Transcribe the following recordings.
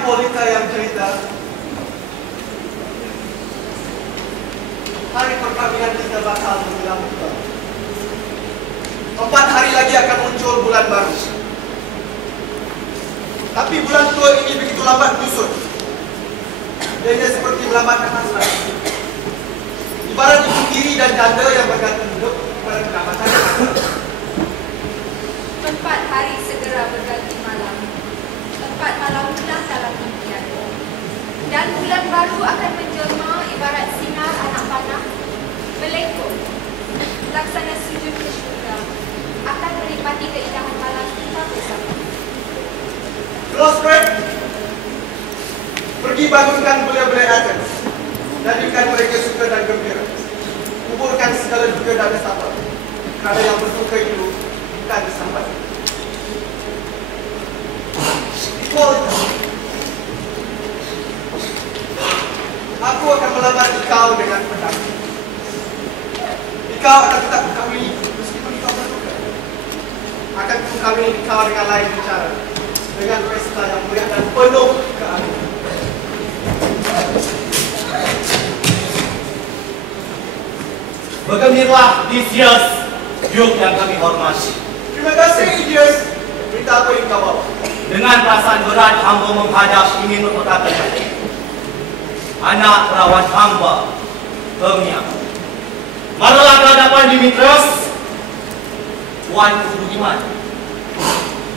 Hippolyta yang cerita, hari perkawinan kita bakal menjelang bulan. 4 hari lagi akan muncul bulan baru. Tapi bulan tua ini begitu lambat menyusun. Dia seperti melambatkan hasrat. Ibarat ibu tiri dan janda yang bergantung hidup pada pendapatan. 4 hari segera berganti malam. 4 malam pulang dalam impian. Dan bulan baru akan menjelma ibarat sinar anak panah, melengkung, laksana sujud ke syurga, akan menikmati keindahan malam kita bersama. Close friend, pergi bangunkan belia-belia Athens, jadikan mereka suka dan gembira. Kuburkan segala duka dan nestapa, kerana yang berduka itu bukan disambat. Hippolyta, aku akan melamar kau dengan pedang. Kau akan tetap kukawini meskipun kau berduka. Akan kukawini kau dengan lain bicara, dengan pesta yang mulia dan penuh keagungan. Bergembiralah, Theseus, Duke yang kami hormati. Terima kasih, Idias. Berita apa yang kau bawa? Dengan perasaan berat, hamba menghadap ingin memperkatakan anak perawan hamba, Hermia. Marilah ke hadapan Demetrius, Tuanku budiman.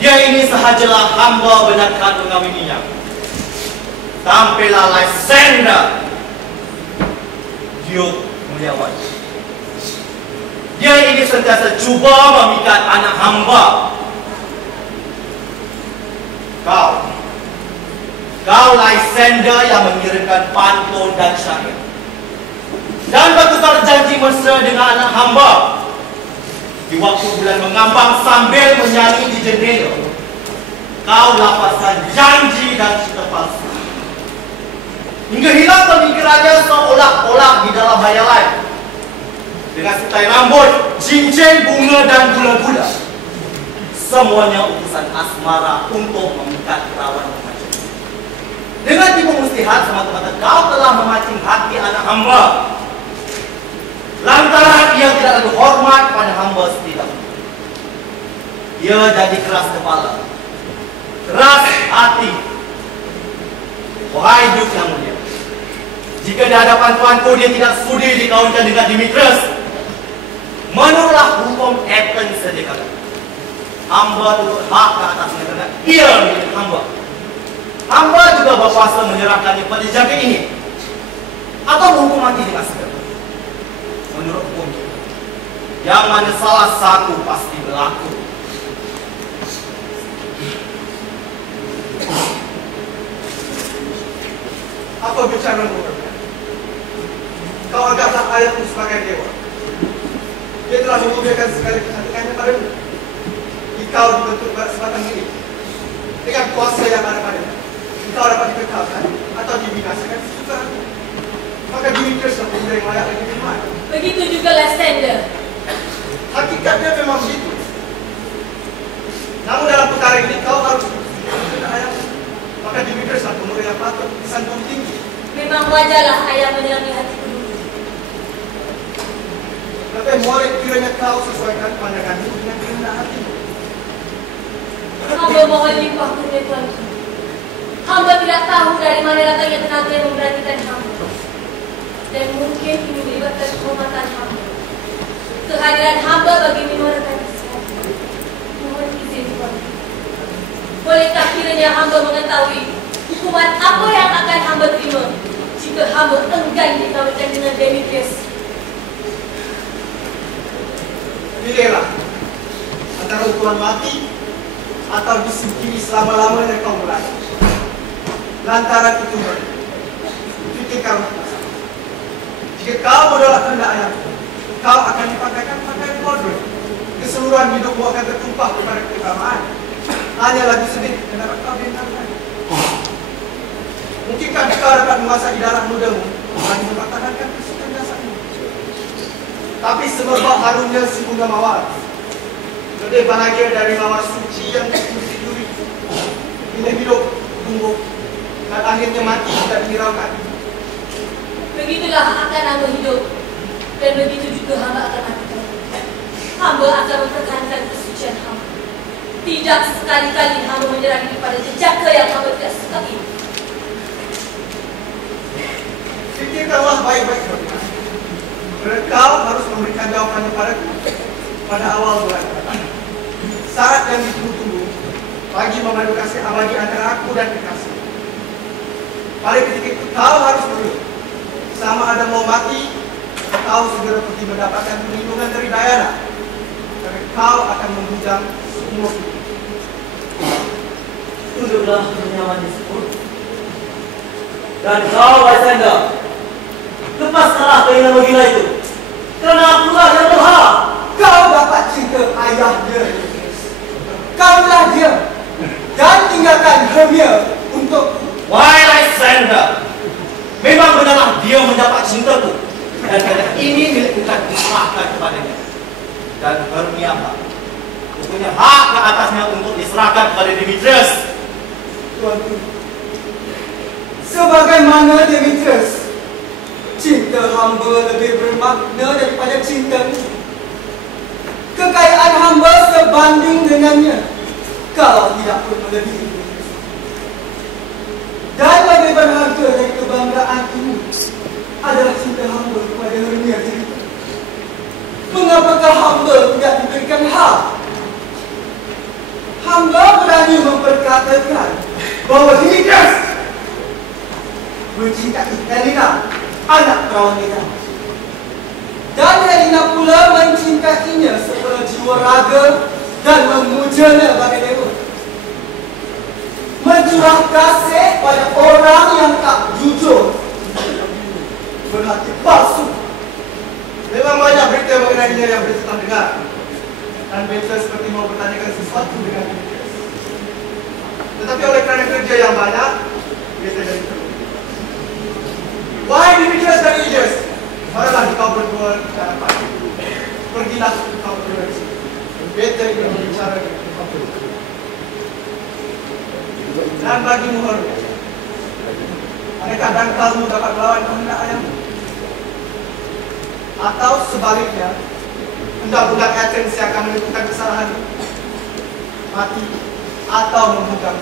Dia ini sahajalah hamba benarkan mengawininya. Tampillah Lysander, Duke Muliawan. Dia ini sentiasa cuba memikat anak hamba. Kau Lysander yang mengirimkan pantun dan syair dan bertukar janji mesra dengan anak hamba di waktu bulan mengambang sambil menyanyi di jendela. Kau lapaskan janji dan cita palsu hingga hilang pemikirannya seolah-olah di dalam hayalan. Dengan setai rambut, cincin, bunga dan gula-gula, semuanya utusan asmara untuk memikat perawan remaja. Dengan tipu muslihat semata-mata kau telah memancing hati anak hamba, lantaran ia tidak lagi hormat pada hamba setiap. Ia jadi keras kepala, keras hati. Wahai Duke yang mulia, jika di hadapan tuanku dia tidak sudi dikawinkan dengan Demetrius, menurutlah hukum Athens sedia kala, hamba turut hak ke atasnya kerana ia milik hamba. Hamba juga berkuasa menyerahkannya pada jaga ini atau hukum mati dengan segera. Menurut hukum kita, yang mana salah satu pasti berlaku. Apa bicaramu? Kau anggaplah ayahmu sebagai dewa. Dia telah mengubiakan segala kecantikannya padamu. Kau dibentuk sebatang ini dengan kuasa yang ada padanya. Kau dapat dikekalkan atau dibinasakan sesuka hati. Maka Demetrius yang pemuda yang layak lagi firman. Begitu juga Lysander. Hakikatnya memang begitu. Namun dalam perkara ini kau harus dengan ayahmu. Maka Demetrius lah pemuda yang patut disandung tinggi. Memang wajarlah ayah menyenangi hatiku dulu. Tapi boleh kiranya kau sesuaikan pandanganmu dengan kehendak hatimu. Hamba mohon limpah kurnia Tuanku. Hamba tidak tahu dari mana datangnya tenaga yang memberanikan hamba. Dan mungkin ini melibatkan kehormatan hamba. Kehadiran hamba bagi menyuarakan sesuatu. Mohon izin Tuanku. Bolehkah kiranya hamba mengetahui hukuman apa yang akan hamba terima jika hamba enggan dikawinkan dengan Demetrius? Pilihlah antara hukuman mati atau disingkiri selama-lamanya kau mulai. Lantaran itu fikirkanlah masalah. Jika kau menolak kehendak ayahmu, kau akan dipakaikan pakaian bodoh. Keseluruhan hidupmu akan tertumpah kepada keagamaan. Hanya lagi sedikit yang dapat kau bintangkan. Mungkinkah kau dapat menguasai darah mudamu bagi mempertahankan kesukaan dasarmu? Tapi semerbak harumnya si bunga mawar, lebih bahagia dari mawar suci yang ditiduri. Ini hidup tumbuh akhirnya mati tidak dihiraukan. Begitulah akan hamba hidup, dan begitu juga hamba akan mati. Hamba akan mempertahankan kesucian hamba. Tidak sekali-kali hamba menyerah diri pada jejaka yang hamba tidak sukai. Fikirkanlah baik-baik Rodiah. Kau harus memberikan jawabannya padaku pada awal bulan. Syarat yang ditunggu-tunggu bagi memandu kasih abadi antara aku dan kekasih. Pada ketika itu kau harus memilih sama ada mau mati, kau segera pergi mendapatkan perlindungan dari Diana, karena kau akan membujang seumur hidup. Tunduklah nyaman disebut. Dan kau, Lysander, lepaskanlah keinginan menggila itu, karena akulah yang berhak. Kau dapat cinta ayahnya, kaulah dia, dan tinggalkan Hermia untuk. Wahai Lysander, memang benarlah dia mendapat cintaku, dan karena ini milik bukan diserahkan kepadanya. Dan Hermia punya hak ke atasnya untuk diserahkan kepada Demetrius. Tuanku, sebagaimana Demetrius, cinta hamba lebih bermakna daripada cintamu. Kekayaan hamba sebanding dengannya. Kau tidak pun melebihi. Dan lebih berharga dari kebanggaan ini adalah cinta hamba kepada Hermia sendiri. Mengapakah hamba tidak diberikan hak? Hamba berani memperkatakan bahawa Demetrius mencintai Helena, anak perawan kita. Dan Helena pula mencintainya sepenuh jiwa raga dan memujanya bagai dewa. Mencurah kasih pada orang yang tak jujur, berhati palsu. Memang banyak berita mengenainya yang Beta telah dengar, dan Beta seperti mau bertanyakan sesuatu dengan Demetrius. Tetapi oleh kerana kerja yang banyak, Beta jadi perlu. Wahai Demetrius dan Aegeus, marilah kau berdua ke hadapan. Pergilah kau berdua di sini. Beta ingin berbicara dengan kau berdua. Dan bagimu Hermia, adakah dangkalmu dapat melawan kehendak ayahmu? Atau sebaliknya, budak-budak Athens yang akan menentukan kesalahanmu? Mati atau membugang?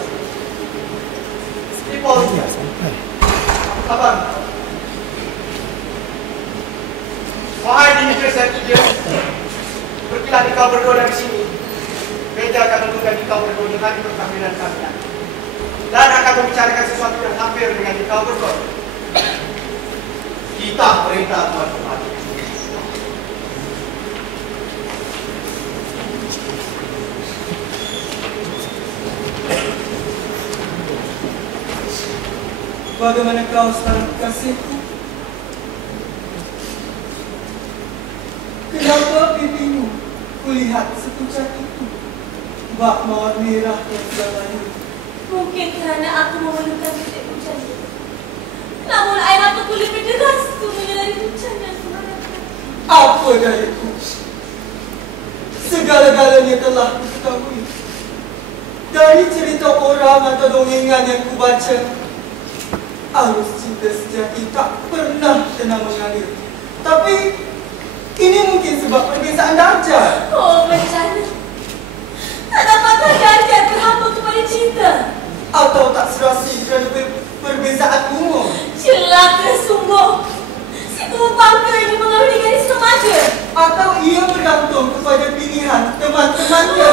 Hippolytus, apa kabar? Wahai Demetrius dan Aegeus, pergilah kau berdua dari sini. Beta akan menunggu kau berdua di hari perkahwinan kalian, dan akan membicarakan sesuatu yang hampir dengan kau berdua. Kita perintah Tuan Tuhan. Bagaimana kau sekarang kasihku? Kenapa pipimu kulihat sepucat itu? Bak mawar merah yang sudah layu. Mungkin kerana aku memerlukan titik hujan. Namun air mataku lebih deras sesungguhnya dari hujan yang sebenarnya. Apa dariku? Segala-galanya telah kuketahui. Dari cerita orang atau dongengan yang kubaca, arus cinta sejati tak pernah tenang mengalir. Tapi ini mungkin sebab perbezaan darjah. Oh, bencana. Tak dapatkah darjah berhamba kepada cinta? Atau tak serasi kerana perbezaan umur? Celaka sungguh. Si tua bangka ini mengawini gadis remaja. Atau ia bergantung kepada pilihan teman-temannya?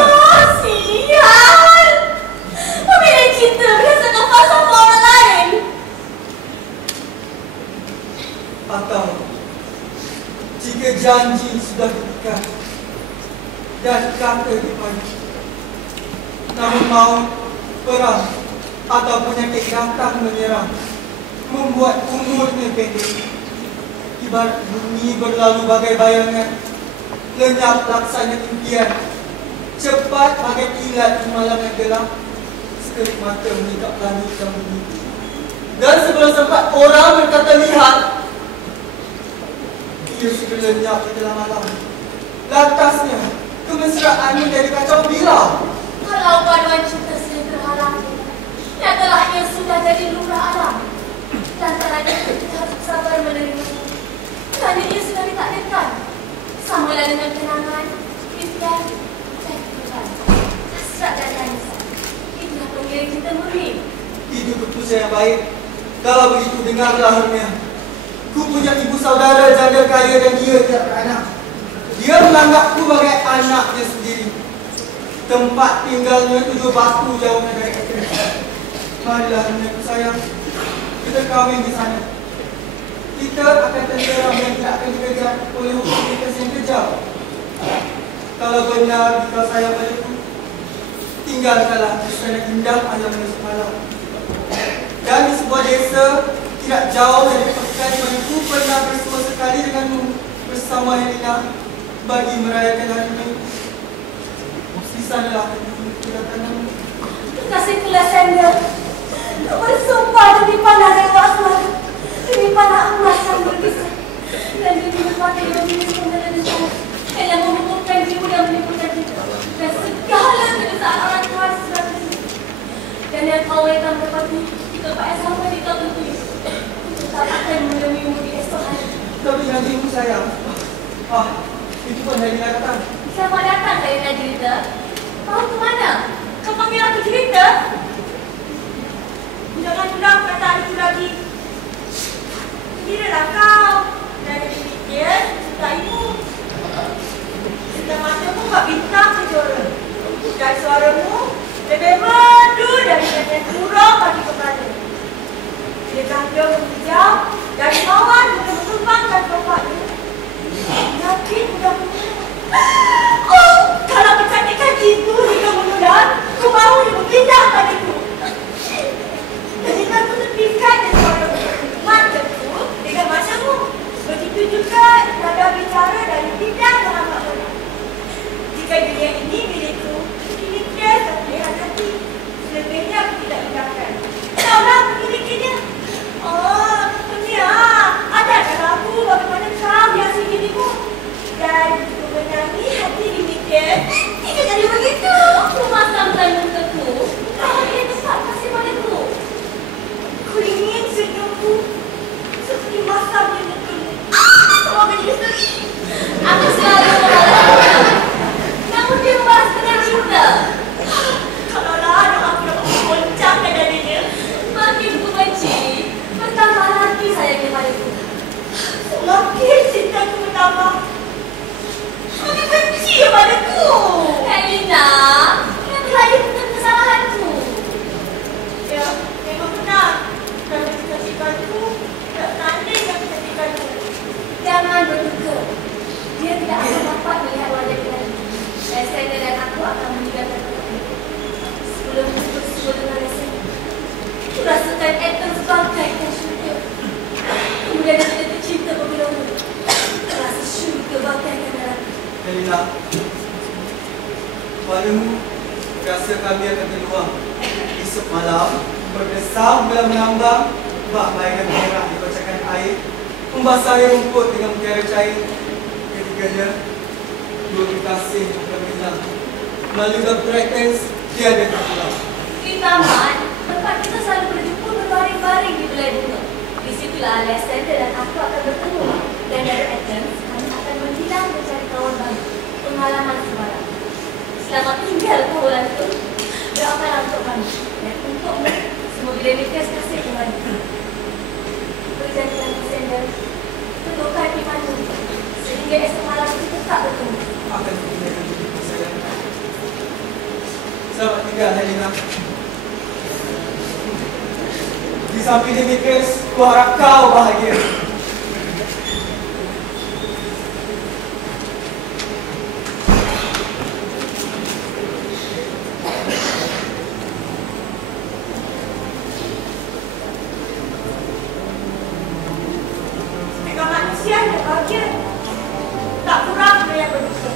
Sial! Memilih cinta berdasarkan falsafah orang lain. Atau jika janji sudah diikat dan kata dipanggil, namun maut, perang atau penyakit datang menyerang, membuat umurnya pendek. Ibarat bumi berlalu bagai bayangan, lenyap laksana impian, cepat bagai kilat di malam yang gelap, sekelip mata meningkap langit dan bumi. Dan sebelum sempat orang berkata lihat, ia sudah lenyap di dalam malam. Lantasnya, kemesraan menjadi kacau bilau. Kalau paduan cinta sedang terhalang, Nyatalah ia sudah jadi lumrah alam. Lantarannya kita harus sabar menerima. Kerana ia sudah ditakdirkan. Samalah dengan kenangan, impian, dan Tuhan. Hasrat dan tangisan. Itulah pengiring kita murni. Itu keputusan yang baik. Kalau begitu, dengarlah Hermia. Ku punya ibu saudara janda kaya dan dia tidak beranak. Dia menganggapku sebagai anaknya sendiri. Tempat tinggalnya 7 batu jauh dari kita. Marilah Hermia ku sayang, kita kahwin di sana. Kita akan tenteram dan tidak akan dikejar oleh hukum kita yang kejam. Kalau benar jika saya padaku, tinggalkanlah di sana indah alam semalam. Dan di sebuah desa tidak jauh dari pekan di mana ku pernah bersua sekali denganmu bersama Helena bagi merayakan hari ini. Di sanalah kedatanganmu. Terkasih pula Sandra. Kau bersumpah demi panah dewa asmara, demi panah emas yang berbisa, dan demi berpati yang menyusun dalam sana yang mengumpulkan jiwa dan menimbulkan kita, dan segala kedosaan orang Tuhan sudah terjadi. Dan yang kau akan mendapati di tempat yang sama di kau tentunya, tetap akan menemuimu di esok hari. Tapi nantimu sayang. Itu pun Helena datang. Selamat datang Helena Jelita. Kau ke mana? Kau panggil aku Jelita? Jangan kata itu lagi. Sendirilah kau. Dan demikian, cintaimu. Sedang matamu buat bintang kejora. Dan suaramu lebih merdu dari nyanyian burung bagi kepada. Dia ganda menghijau dan mawar juga berkembangkan bapaknya. Yakin mudah-mudahan. Oh, kalau kecantikan itu hingga mudah-mudahan, ku mahu dia berpindah padaku. Ketika ku tepikan dan suara mataku dengan matamu, begitu juga nada bicara dari tidak dalam makna. Jika dunia ini milikku, ini dia terlihat hati. Selebihnya aku tidak gunakan. Kaulah memilikinya. Oh, dunia, adakah aku bagaimana kau hiasi dirimu? Dan ku menyanyi hati demikian. Tidak jadi begitu. Ku masangkan untukku. Kau dia tetap kasih padaku. Ku ingin senyumku seperti masa di negeri. Semoga jadi seri. Aku selalu membalasnya. Namun dia membalas dengan cinta. Kalaulah doaku dapat memboncangkan darinya, makin ku benci, bertambah lagi sayangnya padaku. Semakin cintaku bertambah, semakin benci padaku. Helena, ingatlah ia bukan kesalahanku. Ya, memang benar. Kerana kecantikanku tidak tanding dengan kecantikanmu. Jangan berduka. Dia tidak akan dapat melihat wajah kita lagi. Sandra dan aku akan meninggalkan kita. Sebelum itu bersua dengan Sandra, aku rasakan Ethan sebagaikan syurga. Kemudian dia jatuh cinta berbelum. Rasa syurga bagaikan dalam. Helena, padamu rasa kami akan terluang. Esok malam berdesam bulan mengambang, bak bayangan merah dibacakan air, membasahi rumput dengan mutiara cair. Ketiganya, dua kekasih akan bilang, melalui Dr. Atkins, tiada terpulang. Di taman, tempat kita selalu berjumpa berbaring-baring di belai bunga. Di situlah Alexander dan aku akan bertemu. Dan dari Athens, kami akan menghilang mencari kawan baru. Pengalaman semalam. Selamat tinggal kawan itu. Doakanlah untuk kami. Dan untukmu, semoga Demetrius kasih kembali. Berjanjilah Alexander, teguhkan imanmu. Sehingga esok malam kita tetap bertemu. Akan digunakan untuk saya. Selamat tinggal Helena. Di samping Demetrius, ku harap kau bahagia. Mereka manusia yang bahagia. Tak kurang dari yang berdosa.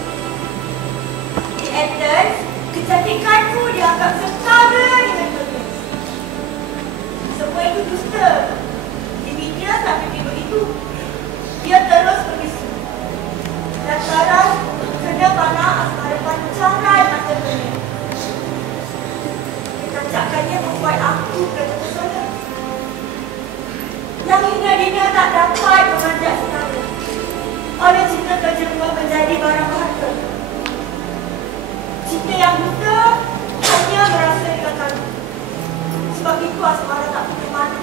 Di Athens, kecantikanku dianggap setara dengan dunia. Semua itu dusta. Demikian sampai tiba itu, dia terus berbisu. Lantaran kena panah asmara pancaran mata dunia. Kecantikannya membuat aku berada tersolat. Yang hina-hina tak dapat memanjat senara oleh cinta terjelma menjadi barang harga. Cinta yang buta hanya merasa dikatakan. Sebab itu asmara tak punya mata.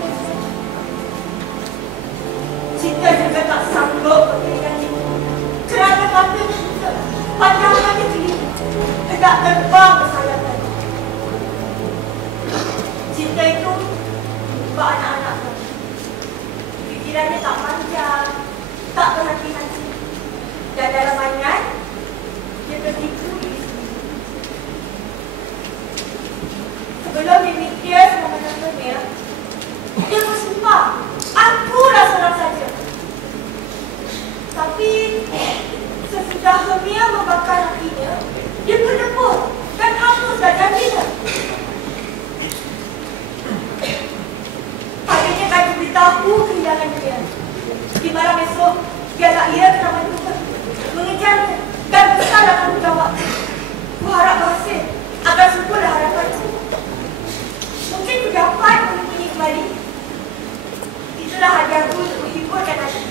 Cinta juga tak sanggup berikan itu. Kerana matanya buta, pandangannya keliru, hendak terbang bersayapkan. Cinta itu buat anak-anak kami. Fikirannya tak panjang, tak berhati-hati. Dan dalam mainan, dia tertipu diri sendiri. Sebelum dia mengenalkannya, dia bersumpah, akulah seorang saja. Tapi sesudah Hermia membakar hatinya, dia berdebur dan hapuslah janjinya. Akhirnya kami beritahu kehilangan dia. Di malam esok, biarlah ia ke taman juga, mengejarnya dan besarlah tanggungjawab. Kuharap berhasil agar sempurna harapanku. Mungkin ku dapat mempunyai kembali. Itulah hadiahku untuk menghiburkan hati.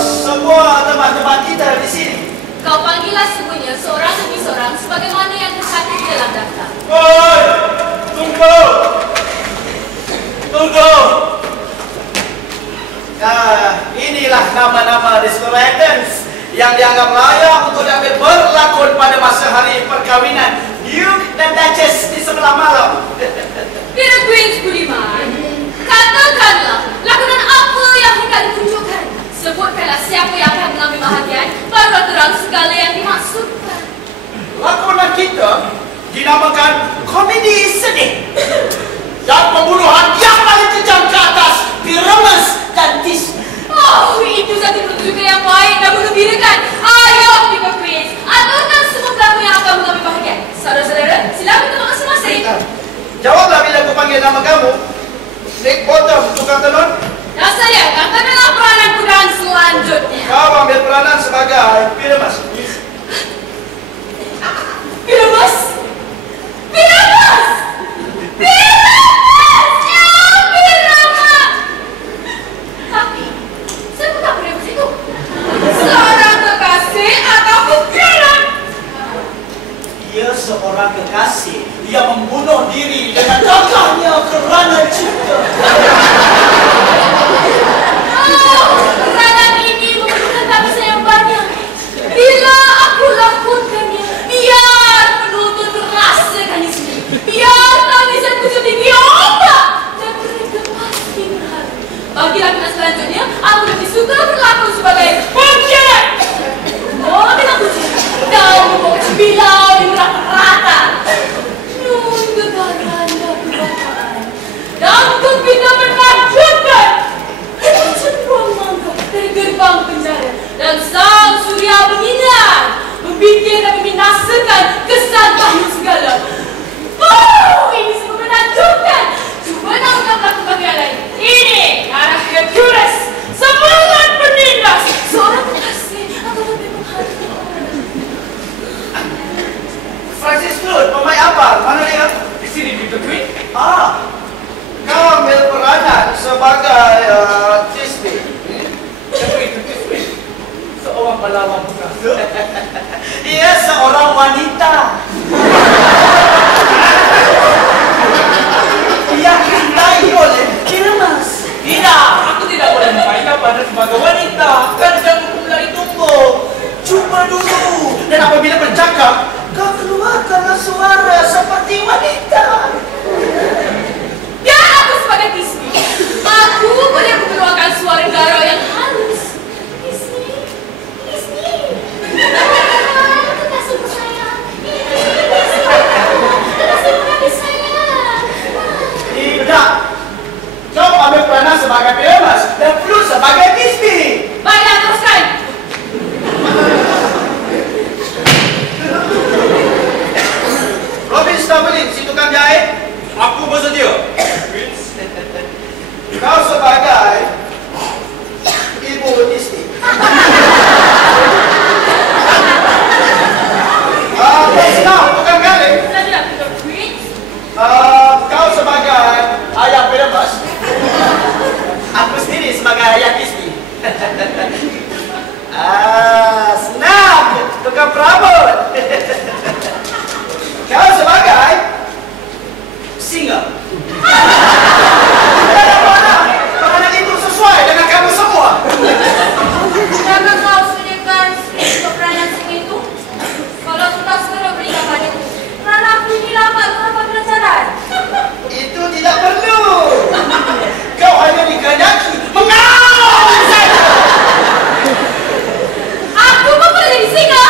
Semua teman-teman kita di sini. Kau panggillah semuanya seorang demi seorang sebagaimana yang tercantum dalam daftar. Oi, tunggu. Inilah nama-nama di seluruh Athens yang dianggap layak untuk diambil berlakon pada masa hari perkahwinan Duke dan Duchess di sebelah malam. Dear Queen Budiman, katakanlah lakonan apa yang hendak ditunjukkan. Sebutkanlah siapa yang akan mengambil bahagian, baru terang segala yang dimaksudkan. Lakonan kita dinamakan komedi sedih dan pembunuhan yang paling kejam ke atas Pyramus dan Tisbe. Oh, itu satu pertunjukan yang baik dan menggembirakan. Ayo, Dear Queen, aturkan semua pelakon yang akan mengambil bahagian. Saudara-saudara, silakan tempat masing-masing. Jawablah bila aku panggil nama kamu. Nick Bottom, tukang tenun. Dan saya katakanlah peranan kudahan selanjutnya. Kau ambil peranan sebagai Pyramus. Pyramus! Pyramus! Pyramus! Ya, Pyramus! Tapi, saya bukan Pyramus itu. Seorang kekasih atau bukan? Dia seorang kekasih yang membunuh diri dengan gagahnya kerana cinta. Peranan ini memerlukan kasih yang banyak. Bila aku lakukannya, biar penonton merasakan di sini. Biar tangisanku setinggi ombak. Dan mereka pasti berharap. Bagi lakonan selanjutnya, aku lebih suka berlakon sebagai Puncak. Oh, dengan Puncak. Dan membawa bilau di rata-rata. Nun getaran dan kebanggaan. Dan untuk kita berlanjutkan. Kita cenderung mangga dari gerbang penjara. Dan sang surya berbinar. Membikin dan membinasakan kesan tahun segala. Oh, ini semua menakjubkan. Cuba nak melakukan bagian lain. Ini arah Hercules. Semangat penindas. Seorang kekasih akan lebih menghargai. Francis Claude, pemain apa? Mana dia? Di sini, di Queen. Kau ambil peranan sebagai Tisbe. Seorang pahlawan perkasa. Dia seorang wanita. Yang dicintai oleh Pyramus. Tidak, aku tidak boleh memainkan pada sebagai wanita. Kan jangan mulai tumbuh. Cuba dulu. Dan apabila bercakap, kau keluarkanlah suara seperti wanita. Dan aku sebagai Tisbe, aku boleh mengeluarkan suara garau yang halus. Tisbe, Tisbe. Yakis ni. Senang. Tukang perabot. Kau sebagai singa. Peranan itu sesuai dengan kamu semua. Jangan kau sediakan skrip untuk peranan singa itu. Kalau suka segera berikan padaku. Kerana aku ini lambat mengapa pelajaran. Itu tidak perlu. Kau hanya dikehendaki mengaum saja. Aku pun boleh jadi singa.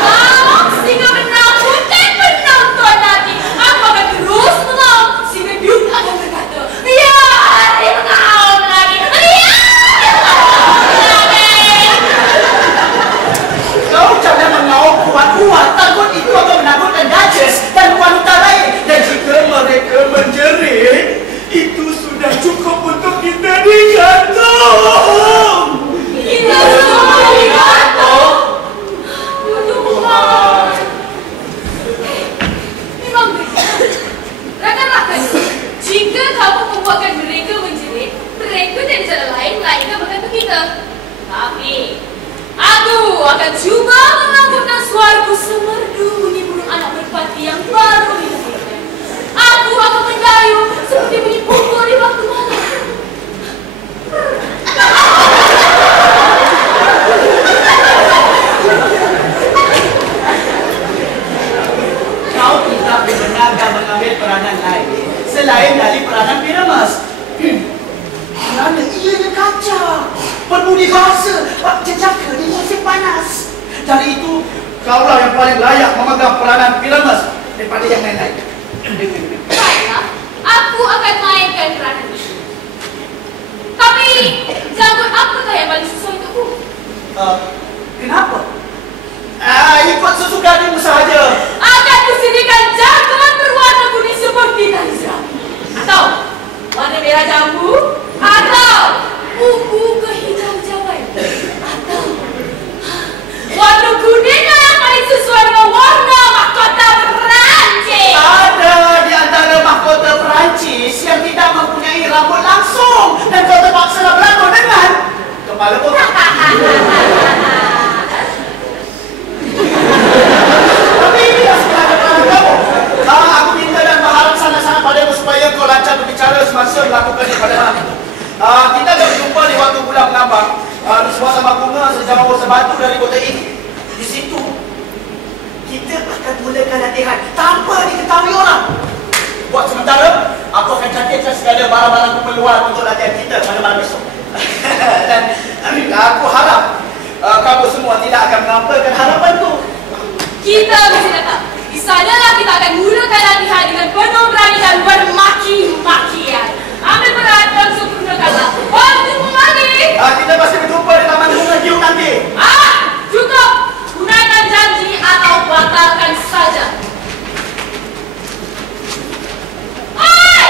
Kalau singa menakutkan penonton nanti, aku akan terus mengaum. Singa biut akan berkata, biar dia mengaum lagi. Biar dia mengaum lagi. Kau jangan mengaum kuat-kuat. Takut itu akan menakutkan Duchess dan wanita lain. Dan jika mereka menjerit, itu sudah cukup untuk kita digantung. Kita semua digantung. Tuhan. Memang begitu. Rakan-rakan, jika kamu membuatkan mereka menjerit, mereka dari jalan lain melainkan membantu kita. Tapi, aku akan cuba menganggurkan suaraku semerdu bunyi burung anak merpati yang baru dilahirkan. Aku akan mendayu seperti bunyi pukul di waktu malam. Kau tidak benar-benar mengambil peranan lain selain dari peranan Pyramus. Kerana ianya kaca, berbudi bahasa, jejaka di musim panas. Dari itu, kaulah yang paling layak memegang peranan Pyramus daripada yang lain-lain. Baiklah, aku akan mainkan peranan itu. Tapi, janggut apakah yang paling sesuai untukku? Kenapa? Ikut sesuka dirimu sahaja. Akan kusediakan janggut berwarna kuning seperti tali serapi. Atau warna merah jambu. Atau ungu kehijau-hijauan. Atau warna kuning yang paling sesuai dengan warna mahkota Perancis. Ada di antara mahkota Perancis yang tidak mempunyai rambut langsung dan kau terpaksa berlaku dengan kepala botak. Tapi inilah sebenarnya peranan kamu. Aku minta dan berharap sangat-sangat padamu supaya kau lancar berbicara semasa melakukan pada malam itu. Kita akan berjumpa di waktu bulan mengambang di sebuah taman bunga sejauh sebatu dari kota ini. Di situ kita akan mulakan latihan tanpa diketahui orang. Buat sementara, aku akan cantikkan segala barang-barang keperluan untuk latihan kita pada malam besok. Dan aku harap kamu semua tidak akan mengampilkan harapanku. Kita mesti datang. Di sanalah kita akan mulakan latihan dengan penuh berani dan bermaki-makian. Ambil peran dan sempurnakanlah. Bertemu lagi. Kita pasti berjumpa di taman bunga Giung nanti. Cukup. Gunakan janji atau batalkan saja. Hai!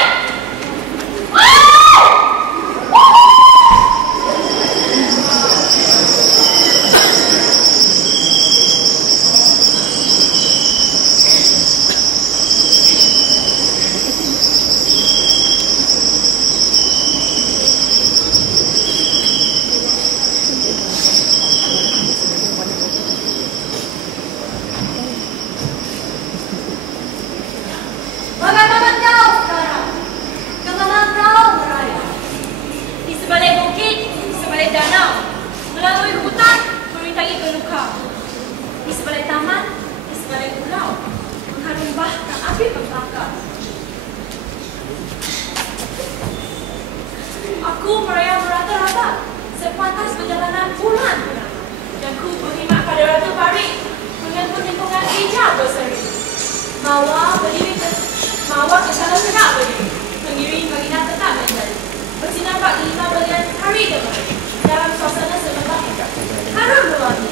Bagaimana kau sekarang? Kemana kau berada? Di sebelah bukit, di sebelah danau, melalui hutan, merintangi belukar. Di sebelah taman, di sebelah pulau, mengharungi bahkan api terbakar. Aku merayap merata-rata sepantas perjalanan bulan purnama. Dan ku berkhidmat pada Ratu Paris dengan perlindungan hijab berseri. Mawar berdiri mawar kesalahan tegak berdiri. Mengiring baginda tetap menjadi. Bersinar bak lima belian hari depan. Dalam suasana selembah hijab. Harum berwarna.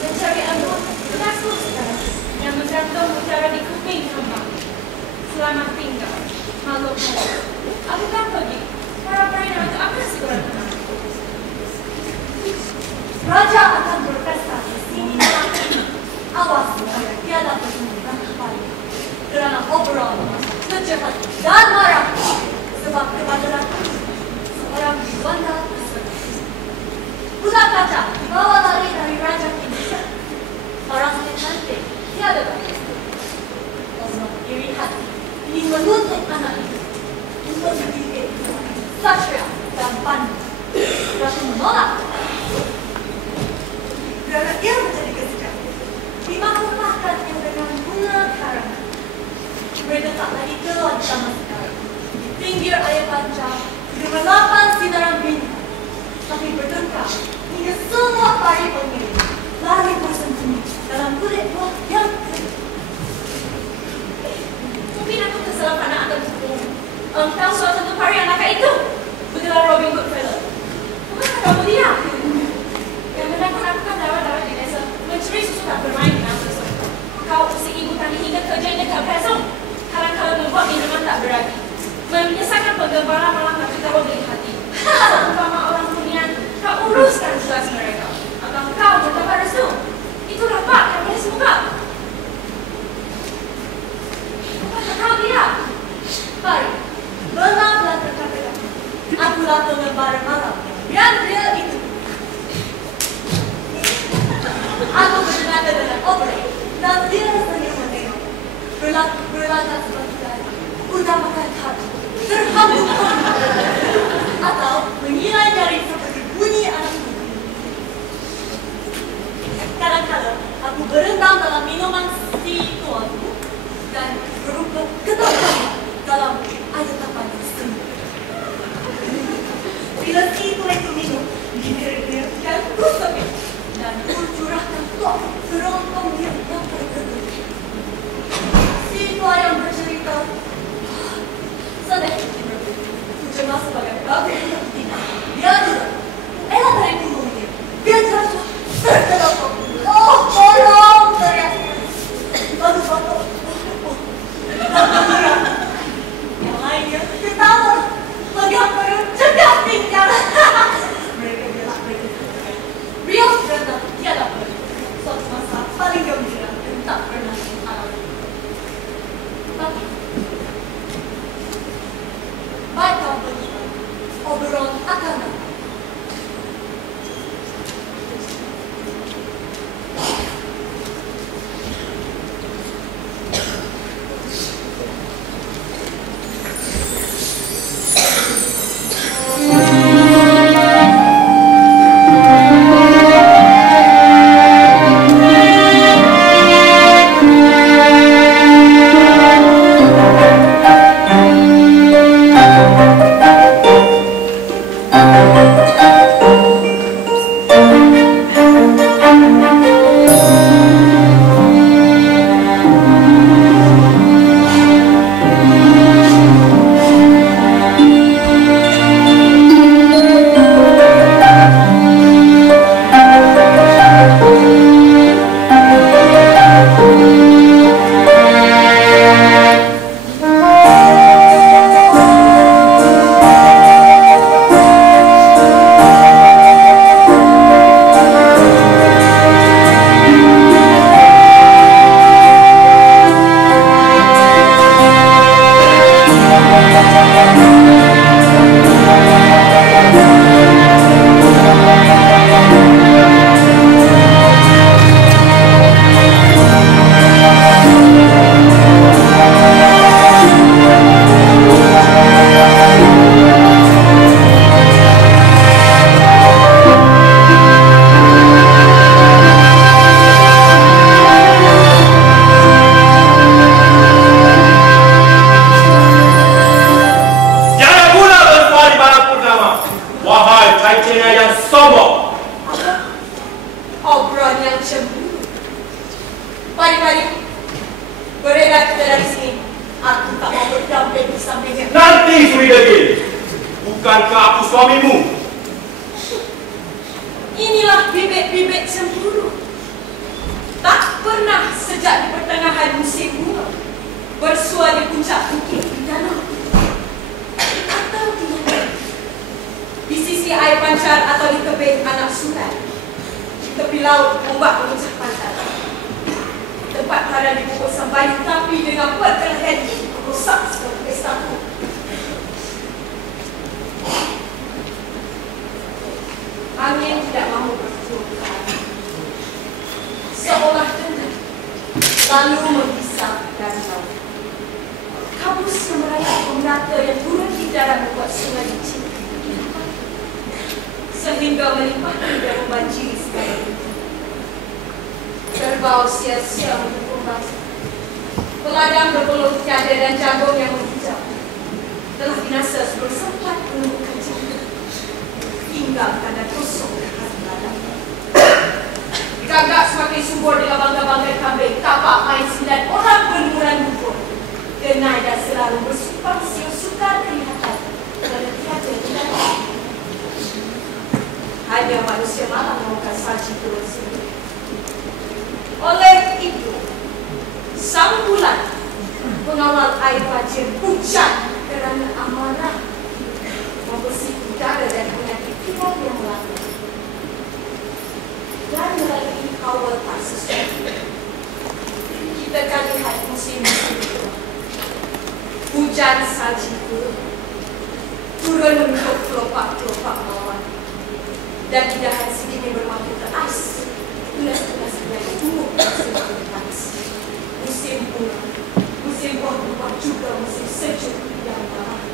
Mencari anggur pedasku sekarang. Yang menggantung mutiara di kuping hamba. Selamat tinggal. Makhluk halus. Aku kan pergi. Para perina itu akan segera tenang. Raja akan berpesta di sini malam ini. Awas supaya tiada persembunyian kembali. Kerana obrolan, kejahatan dan marah. Sebab kepada ratu, seorang Wanda tersenyum. Budak kaca dibawa lari dari Raja Kinisa. Orang cantik tiada batas. Orang iri hati ingin menuntut anak itu untuk mendidik Satria dan Pandu. Ratu menolak. Karena ia menjadi kejam, dimaklumatkannya dengan bunga karangan. Mereka tak lagi keluar sama sekali. Di pinggir air panjang, gemerlapan sinaran bintang, tapi bertengkar hingga semua pari pengiring lari bersembunyi dalam kulit buah yang kering. Mungkin aku tersalah pandang atau berbohong. Engkau suatu pari anak itu bergelar Robin Goodfellow. Bukankah kamu dia? Yang menakut-nakutkan darah-darah di desa, mencuri susu tak bermain dengan sesuatu. Kau si ibu tadi hingga kerja dekat besok. Kadang-kadang membuat minuman tak berani. Menyesatkan penggembala malah tak ketawa beli hati. Umpama orang Bunian, kau uruskan tugas mereka. Atau kau mendapat restu. Itu rapat yang boleh semoga. Apakah kau dia? Pari, benar-benar terkata. Akulah pengembara malam yang real itu. Aku berdengar dengan Aubrey dan dia rasanya menengok. Berlagak seperti tadi. Udah makan hati, terhambung atau menilai dari seperti bunyi anak muda. Kadang-kadang aku berendam dalam minuman si tuanku dan berubah ketakutan dalam air tapan semu. Bila si tua itu minum, bibir-bibirkan kusapnya dan curahkan tok serontong dia yang tergetuk. Si tua yang bercerita, sedih cemas sebagai babi yang tidak. Dia juga elak dari punggungnya. Dia jatuh tergelapok. Oh, tolong! Teriak. Lalu batuk. Yang lainnya ketawa. Bagi apa yang cegah tinggal. Mereka bilang mereka Rio ternyata tiada pergi. Suatu masa paling gembira dan tak pernah alami. Tapi baik kau pergi, Oberon akan datang. mungkin tidak mahu berjuang. Seolah tenang, lalu menghisap dan jauh. Kabus yang merayap menata yang turun di darat membuat sungai licin, sehingga melimpahkan dan membanjiri segala itu. Kerbau sia-sia mendukung bangsa. Peladang berpeluh tiada dan jagung yang menghijau telah binasa sebelum sempat menemukan cinta. Tinggal tanda kosong di hati ladang. Gagak semakin subur di labang-labang kambing, tapak main 9 orang bermuran gugur. Denai dan selalu bersumpah siang sukar kelihatan kerana tiada tindakan. Hanya manusia malam mahukan saji turun sini. Oleh itu, sang bulan mengawal air banjir hujan kerana amarah, membersih udara dan penyakit pilek yang melanda. Dan melalui kawal tak sesuatu, kita akan lihat musim-musim itu. Hujan salji turun untuk kelopak-kelopak bawah, dan hidangan segini bermakin teras. Tulas-tulas yang tumbuh musim panas, musim bunga, musim buah-buah, juga musim sejuk yang marah.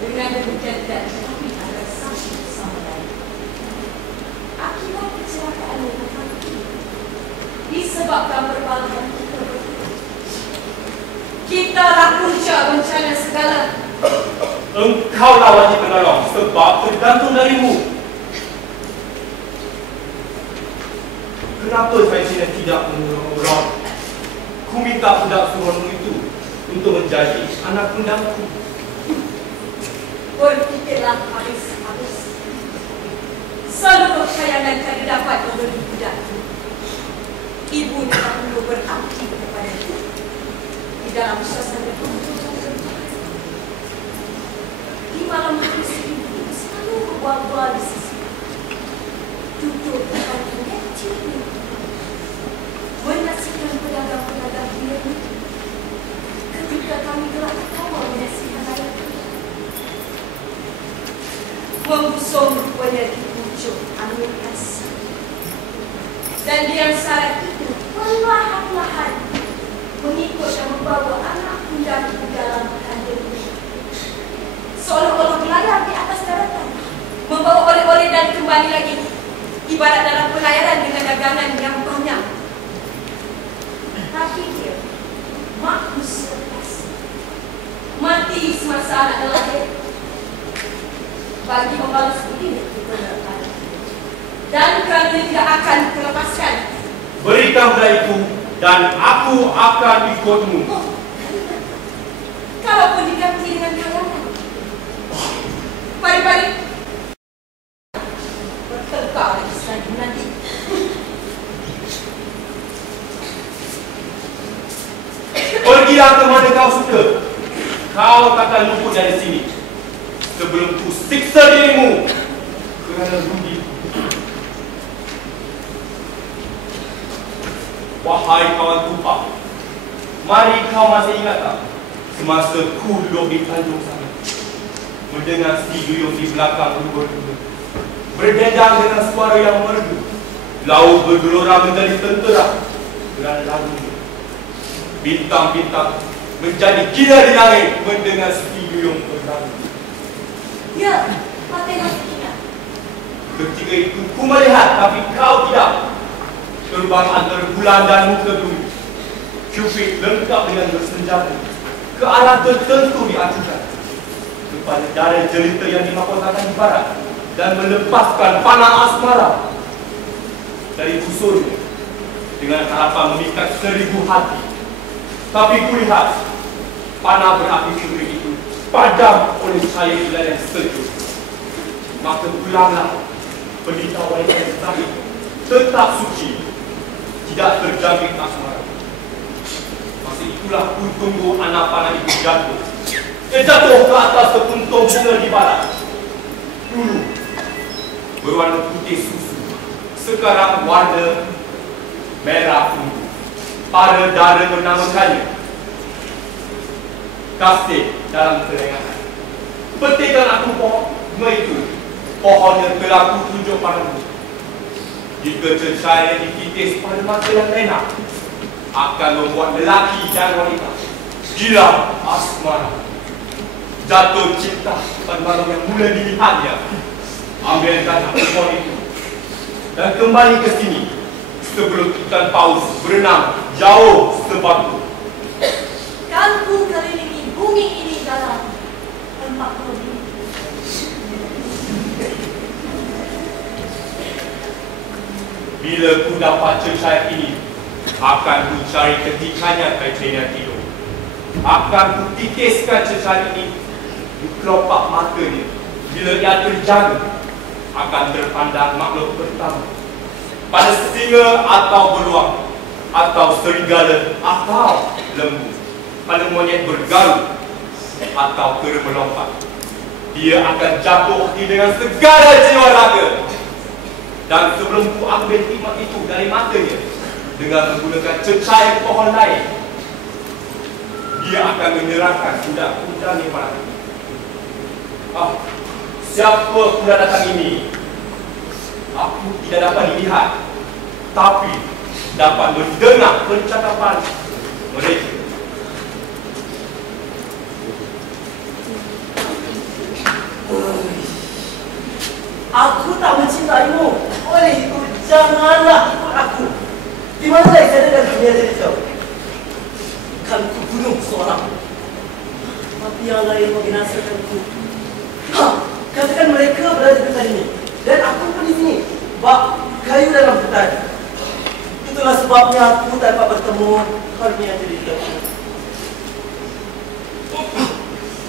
Dengan demikian tidak tetapi ada satu sama lain. Akibat kecelakaan yang terjadi disebabkan perbalahan kita berdua. Kita lah punca bencana segala. Engkau lah wajib menolong sebab tergantung darimu. Kenapa saya tidak menolong orang? Ku minta budak suruhanmu itu untuk menjadi anak undangku. Berfikirlah habis-habis. Seluruh kayangan tidak dapat memberi budak. Ibu tak perlu berakti kepada itu. Di dalam suasana di malam hari ibu selalu berbual-bual di sisi. Duduk depan kecil menyaksikan pedagang-pedagang dia itu. Ketika kami gelap ketawa menyaksikan rakyat itu. Membusung rupanya di pucuk angin es. Dan yang saat itu perlahan-lahan mengikut dan membawa anak undang-undang dalam kandung. Seolah-olah berlayar di atas daratan, membawa oleh-oleh dan kembali lagi, ibarat dalam pelayaran dengan dagangan yang banyak. Tapi dia maklus lepas, mati semasa anak lahir, bagi membalas budi dibenarkan, dan kerana tidak akan terlepaskan. Berikan budak itu dan aku akan ikutmu. Oh, kalaupun diganti dengan kayangan, pari-pari bertengkar lagi sekali nanti. Pergilah ke mana kau suka. Kau takkan luput dari sini sebelum ku siksa dirimu kerana rugi. Wahai kawan tupak, mari kau masih ingat tak semasa ku duduk di tanjung sana, mendengar si duyung di belakang berdua, berdendang dengan suara yang merdu, laut bergelora menjadi tentera dengan lagu. Bintang-bintang menjadi gila di langit mendengar si duyung berlagu. Ya, mati-mati ingat. Ketika itu ku melihat tapi kau tidak. Terbang antara bulan dan muka bumi. Cupid lengkap dengan bersenjata ke arah tertentu diajukan kepada darah jelita yang dimahkotakan di barat dan melepaskan panah asmara dari busurnya dengan harapan memikat 1000 hati. Tapi kulihat panah berapi curi itu padam oleh cahaya bulan yang sejuk. Maka pulanglah pendeta wanita yang tadi tetap suci, tidak terjamin asmara. Masa itulah ku tunggu anak panah itu jatuh. Dia jatuh ke atas sepuntung bunga di barat. Dulu berwarna putih susu, sekarang warna merah ungu. Para dara menamakannya kasih dalam kelengahan. Petikan aku bunga itu pohon yang telah kutunjuk padamu. Jika cecair yang dikikis pada mata yang enak akan membuat lelaki dan wanita gila asmara, jatuh cinta pada malam yang mula dilihatnya. Ambilkan pohon itu dan kembali ke sini sebelum ikan paus berenang jauh sebatu. Kan ku kelilingi bumi ini dalam 40 mil. Bila ku dapat cecair ini, akan ku cari ketikanya Titania tidur. Akan ku kikiskan cecair ini di kelopak matanya. Bila ia terjaga, akan terpandang makhluk pertama. Pada singa atau beruang, atau serigala, atau lembu. Pada monyet bergaul, atau kera melompat. Dia akan jatuh hati dengan segala jiwa raga. Dan sebelum ku ambil hikmat itu dari matanya dengan menggunakan cecair pohon lain, dia akan menyerahkan kuda-kudanya padaku. Siapa kuda datang ini? Aku tidak dapat dilihat, tapi dapat mendengar percakapan mereka. Aku tak mencintaimu. Oleh itu, janganlah ikut aku. Di mana saya dengan dunia jadi jauh? Kan ku bunuh seorang, tapi yang lain membinasakanku. Katakan mereka berada di sini dan aku pun di sini. Bak kayu dalam hutan. Itulah sebabnya aku tak dapat bertemu dunia jadi jauh.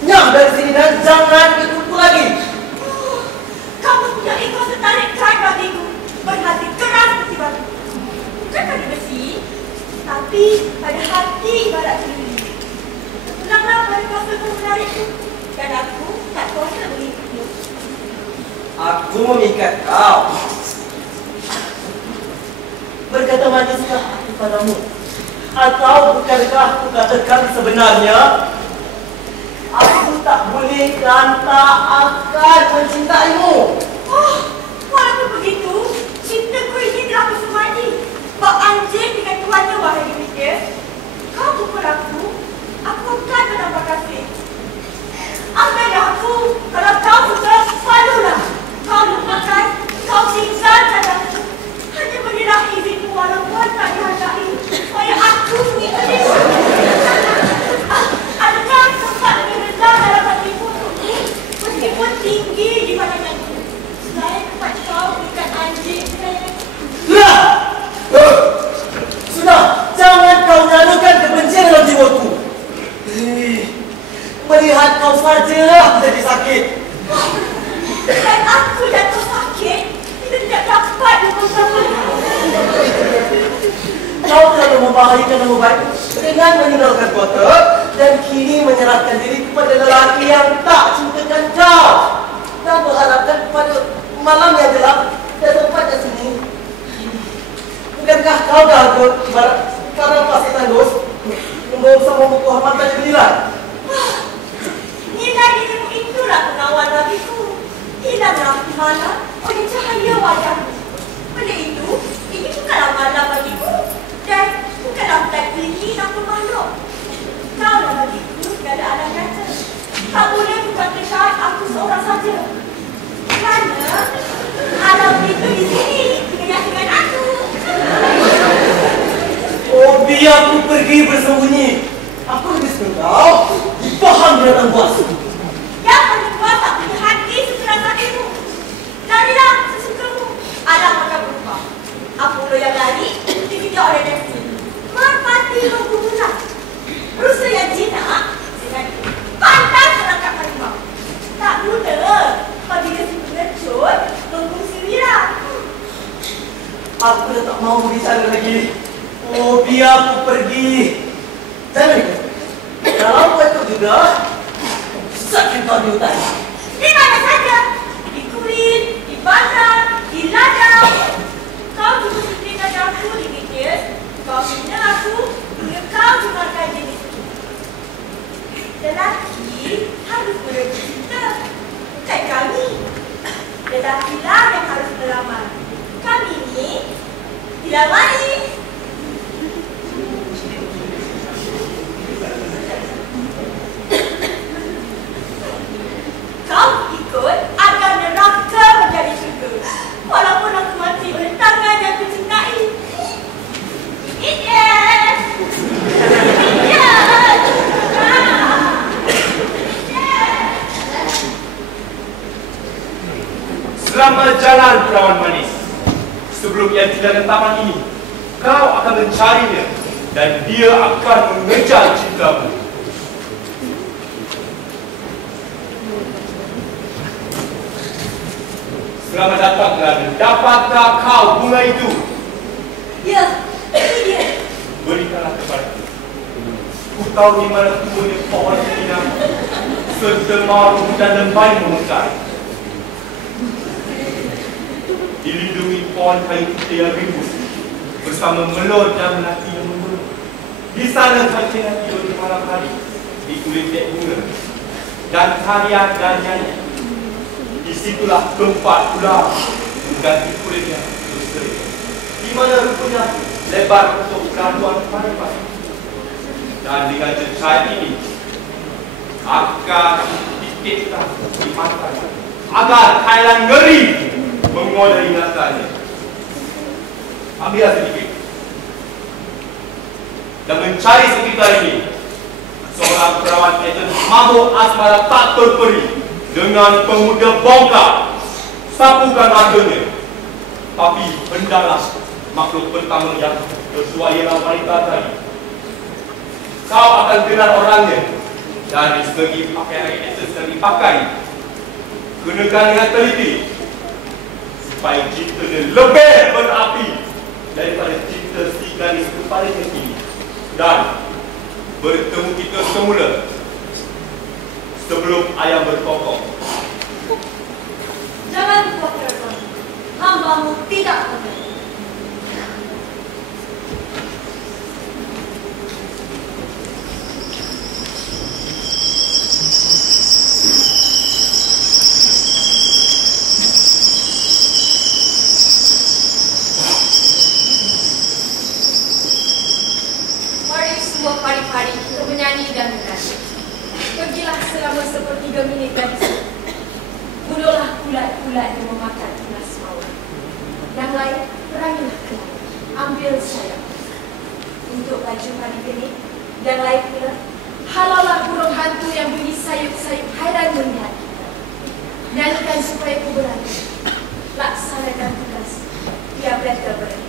Nyah dari sini dan jangan ikutku lagi. Kamu punya ego setarik keras bagiku, berhati keras seperti batu. Bukan pada besi, tapi pada hati ibarat kelili. Pulanglah pada kuasamu menarikku, dan aku tak kuasa mengikutmu. Aku memikat kau. Berkata manusiakah aku padamu? Atau bukankah aku katakan sebenarnya? Aku tak boleh dan tak akan mencintaimu. Walaupun begitu, cintaku ini telah bersembunyi. Bak anjing dengan tuannya, wahai demikian. Kau pukul aku akan menambah kasih. Ambillah aku, kalau kau suka, padulah. Kau lupakan, kau tinggalkan aku. Hanya berilah izinmu walaupun tak dihargai, supaya aku mengikutimu. Adakah tempat lebih rendah dalam hatimu untukku, meskipun tinggi di pandanganku? Selain tempat kau ikat anjing, Sudah, jangan kau nyalakan kebencian dalam jiwaku. Melihat kau sajalah jadi sakit. dan aku jatuh sakit, tidak dapat bersama. Kau terlalu membahayakan nama baikku dengan meninggalkan kota dan kini menyerahkan diri kepada lelaki yang tak cintakan kau dan berharapkan kepada malam yang gelap dan tempat yang sunyi. Bukankah kau gagal para pasir tandus membawa sama kehormatan yang bernilai? Nilai dirimu itulah pengawal bagiku. Hilanglah di mana oleh cahaya wajahmu. Oleh itu, ini bukanlah malam bagiku dan bukanlah hutan tinggi dan pemakhluk. Kaulah bagiku tiada alam kata. Tak boleh bukan kesyat aku seorang saja. Kerana alam itu di sini dengan aku. Oh, biar aku pergi bersembunyi. Aku lebih suka kau dipaham dengan buas. Yang paling kuat tak punya hati sekeras hatimu. Larilah sesukamu. Alam akan berubah. Apollo yang lari dikejar oleh Destiny. Merpati berhubungan. Rusa yang jinak dengan pantas menangkap harimau. Tak mudah apabila si pengecut mengungsi wira. Aku dah tak mau berbicara lagi. Oh, biar aku pergi. Jangan ikut. Kalau kau ikut juga, susahkan kau di hutan. Di mana saja. Di kulit, di bazar, di ladang. Kau juga seperti aku di Gideon. Kau bina aku hingga kau cemakan jenisku. Lelaki harus berebut cinta. Bukan kami. Dan Lelaki-lah yang harus melamar. Kami ni dilamari. Kau ikut agar neraka menjadi syurga. Walaupun aku mati oleh tangan yang aku cintai. Yes! Yes! Selamat jalan perawan manis. Sebelum ia tinggalkan taman ini, kau akan mencarinya dan dia akan mengejar cintamu. Selamat datang, Kerana. Dapatkah kau bunga itu? Ya, ini dia. Berikanlah kepadaku. Ku tahu di mana tumbuhnya pohon pinang serta maru dan lembai memekar. Dilindungi pohon kayu putih yang rimbun bersama melon dan melati yang memulung. Di sana kancing tidur di malam hari di kulit dek bunga dan tarian dan nyanyi. Di situlah keempat ular mengganti kulitnya berseri. Di mana rupanya lebar untuk keraduan pari-pari. Dan dengan cecair ini akan dititipkan di matanya agar khailan ngeri mengolah ingatannya. Ambillah sedikit dan mencari sekitar ini. Seorang perawan ejen mabuk asmara tak terperi dengan pemuda bongkar. Sapukan matanya, tapi hendaklah makhluk pertama yang sesuai ialah wanita tadi. Kau akan kenal orangnya dari segi pakaian ejen yang dipakai. Gunakan dengan teliti supaya cintanya lebih berapi daripada cinta si gadis kepalanya ini. Dan bertemu kita semula sebelum ayam berkokok. Jangan khawatirkan. Hambamu tidak akan. Mari semua pari-pari kita menyanyi dan menari. Pergilah selama sepertiga minit dari sini. Bunuhlah ulat-ulat yang memakan tunas mawar. Yang lain, perangilah ke laut. Ambil sayap. Untuk baju padi kening, yang lain pula, halaulah burung hantu yang bunyi sayup-sayup hairan melihat kita. Nyanyikan supaya ku berani. Laksanakan tugas. Biar mereka berani.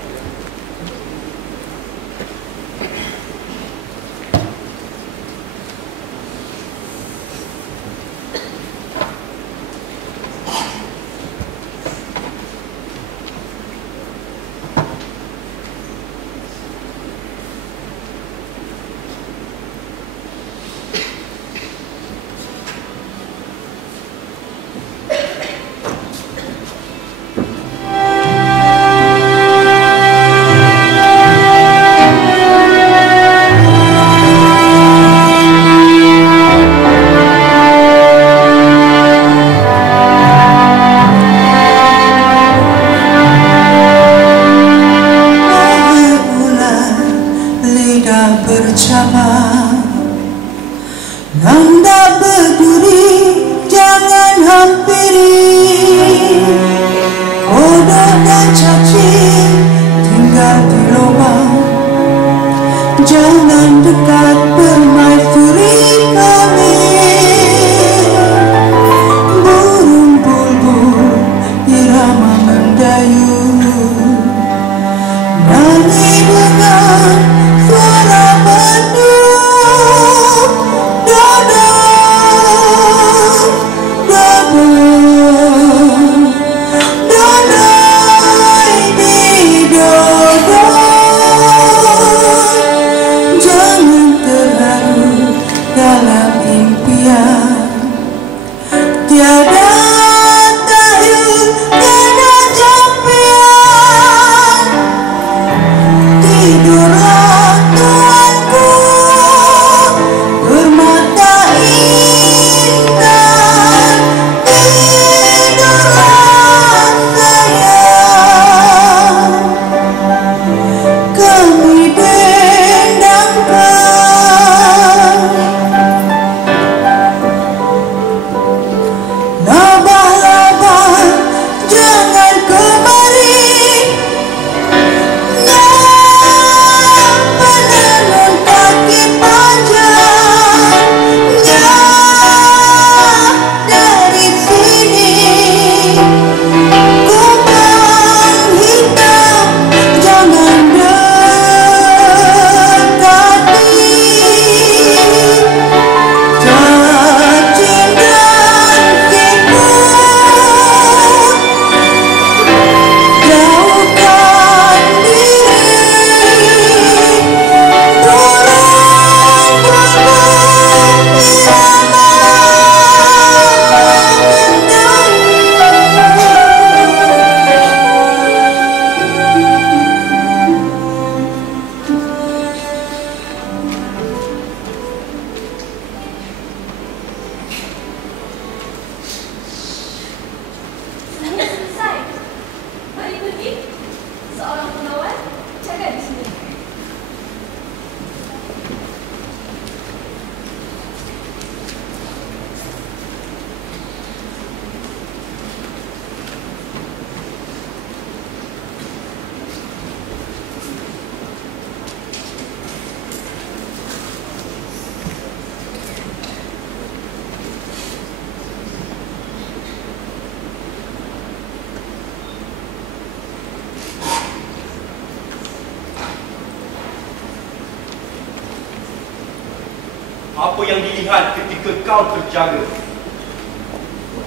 apa yang dilihat ketika kau terjaga.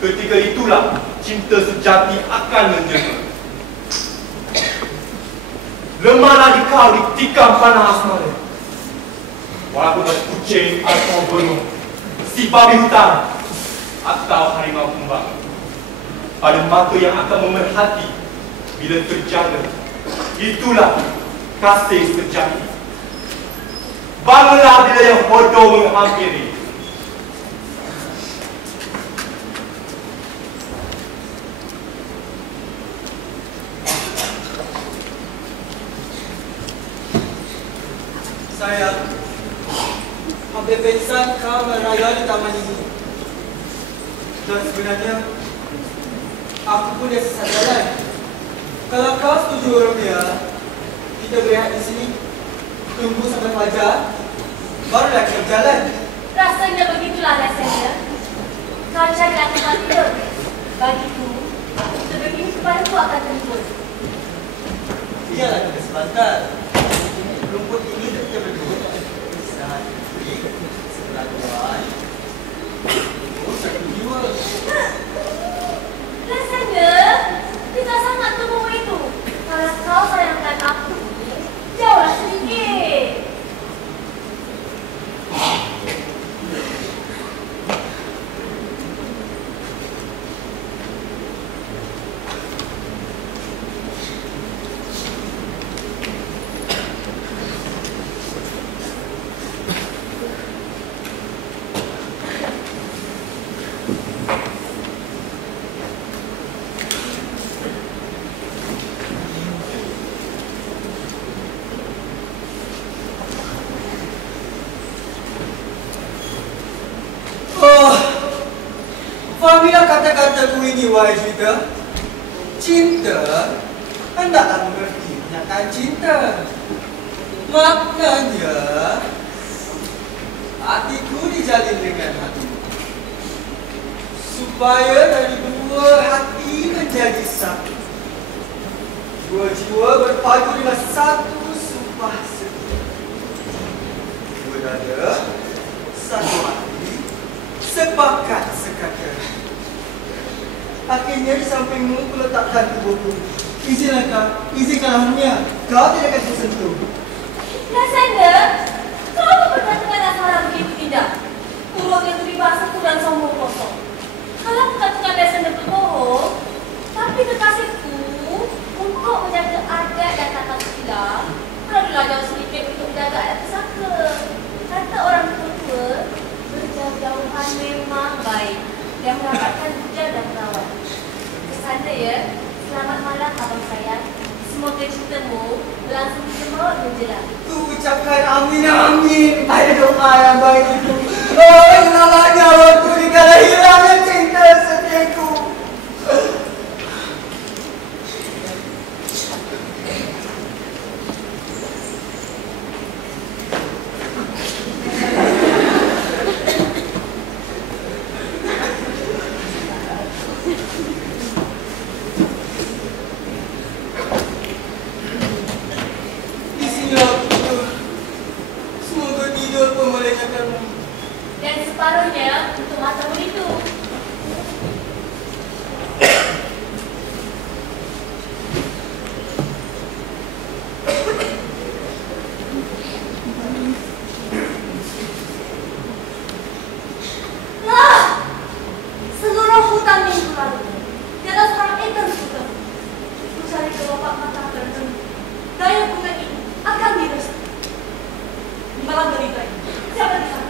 Ketika itulah cinta sejati akan menjadi. Lemahlah di kau ditikam panah asmara. Walaupun berkucing atau beruang, si babi hutan atau harimau kembang, pada mata yang akan memerhati bila terjaga, itulah kasih sejati. Bangunlah bila yang bodoh menghampiri. Saya hampir pingsan kau merayani taman ini. Dan sebenarnya aku punya kesadaran. Kalau kau setuju orang dia, kita berehat di sini, tunggu sampai fajar, barulah kita berjalan. Rasanya begitulah rasanya. Kau cari tempat tidur. Bagiku, sebegini kepadaku akan terhibur. Biarlah kita sebentar. Rumput ini kita berdua istirahat sebelah tuan. Oh, satu jiwa. Rasanya tidak sangat tubuh itu. Kalau kau sayangkan aku, jauhlah sedikit. Fahamilah kata-kataku ini, wahai juta. Cinta hendaklah mengerti kenyataan cinta. Maknanya hatiku dijalin dengan hatimu, supaya dari dua hati menjadi satu. Dua jiwa berpadu dengan satu sumpah setia. Dua dada, satu hati, sepakat sekata. Akhirnya di sampingmu ku letakkan tubuhku. Izinkanlah hanya kau tidak akan tersentuh. Rasanya kau memperhatikan asmara begitu tidak? Urut yang beribasaku dan sombong kosong. Kalau katakan Rasanya berbohong, tapi kekasihku untuk menjaga adat dan tata sila, perlulah jauh sedikit untuk menjaga adat pusaka. Kata orang tua, berjauh-jauhan memang baik dan mendapatkan hujan dan perawat. Kesana ya, selamat malam abang sayang. Semoga cintamu berlangsung semua menjelang. Ku ucapkan amin amin pada doa yang baik itu. Oh, hilanglah nyawaku dikala hilangnya cinta setiaku. Dan separuhnya untuk matamu itu. Seluruh hutan minggu lalu, tiada seorang ekor juga. Ku cari kelopak mata bertemu. Daya bunga ini akan dirusak. Malam berita ini, siapa di sana?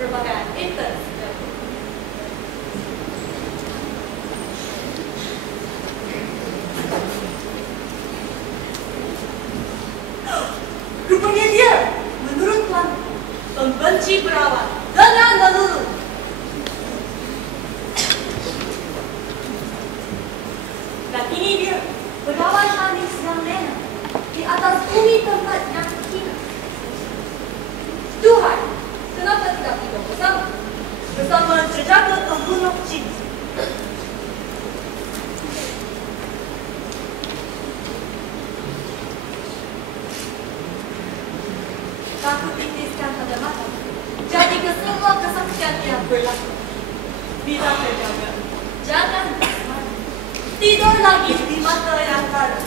Berbagai intens. Rupanya dia, menurut Tuan, pembenci perawat dengan melulu. Dan ini dia, perawat manis yang lena di atas bumi tempat yang kita. Tuhan, kenapa tidak kita bersama sejagat pembunuh cinta? Aku titiskan pada mata, berlaku. Bila terjaga, jangan tidur lagi di mata yang kara.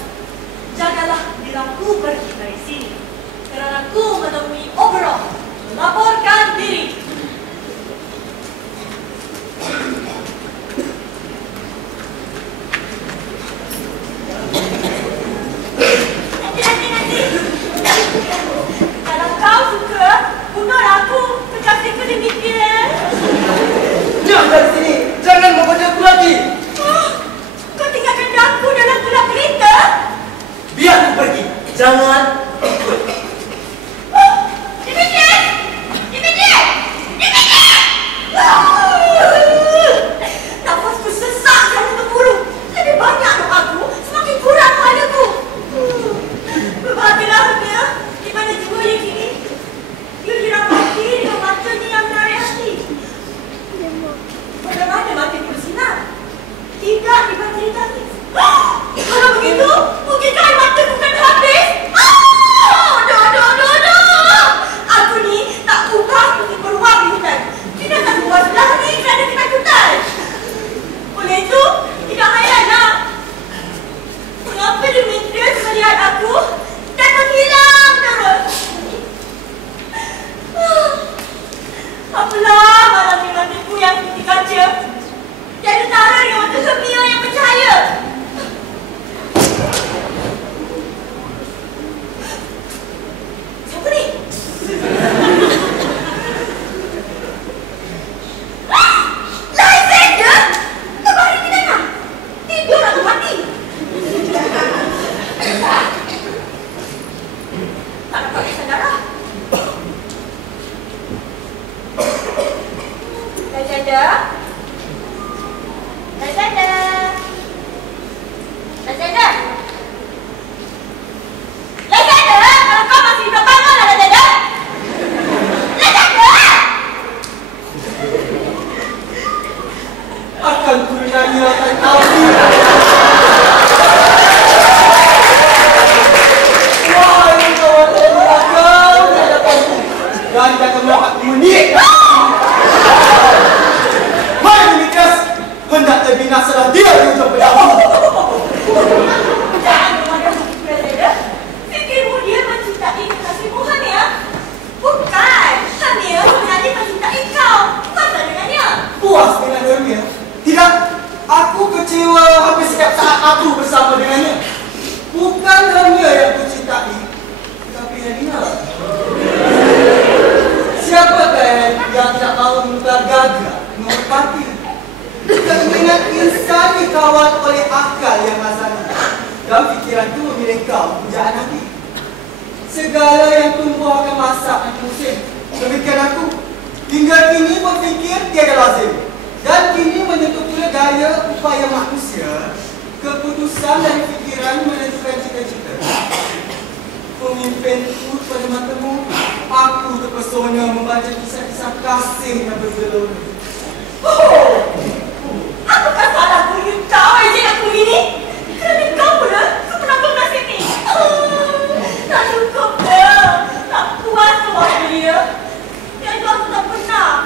Jagalah diraku pergi dari sini. Kerana aku menemui Oberon, melaporkan diri. Nanti. Kalau kau suka, bunuh aku. Kekasihku demikian. Jangan dari sini. Jangan membaca aku lagi. Kau tinggalkan aku dalam gelap gelita. Biar aku pergi. Jangan ikut. Nafasku sesak dan terburu. Lebih banyak doaku, semakin kurang padaku. Berbahagialah dia di mana jiwanya kini. Dia dirapati dengan matanya yang menarik hati. Bagaimana matanya bersinar? Tidak dibatasi tangis. Kalau begitu, mungkinkah mata bukan habis? Aku ni tak ubah seperti beruang di hutan. Tidak akan buat lari kerana ketakutan. Oleh itu, tidak payahlah. Mengapa Demetrius melihat aku dan menghilang terus? Apalah malam ini mataku yang seperti kaca. Tiada tara dengan mata Hermia yang percaya. Siapa ni? Lysander? Terbaring di mana? Tidur atau mati? Tak dapat kesedaran. Lysander? Lysander? Lysander? Lysander? Kalau kau masih hidup, bangunlah Lysander! Lysander! Akan ku nyanyiakan kamu. Wahai kawan kau di hadapanku. Dan jangan mendapat menit. Hai Demetrius, hendak terbinasalah dia di ujung pedangmu. Jangan memandang Lysander. Fikirmu dia mencintai kekasihmu Hermia? Bukan. Hermia sebenarnya mencintai kau. Masa dengannya? Puas dengan Hermia? Tidak, aku kecewa hampir setiap saat aku bersama dengannya. Bukan Hermia yang aku cintai, tapi Helena. Siapakah yang tidak mahu menukar gagah, menghormati? Keinginan insan dikawal oleh akal yang asali. Dan fikiranku memilih kau, pujaan hati. Segala yang tumbuh akan masak dan musim. Demikian aku, hingga kini berfikir tiada lazim. Dan kini menyentuh pula gaya upaya manusia, keputusan dan fikiran menentukan cita-cita. Pemimpinku pada matamu, aku terpesona membaca kisah-kisah kasih yang bergelora. Apakah salahku kau ejek aku ini? Kerana kau pula sepenanggung nasib ni. Tak cukup dah. Tak puas kau dia. Yang itu aku tak pernah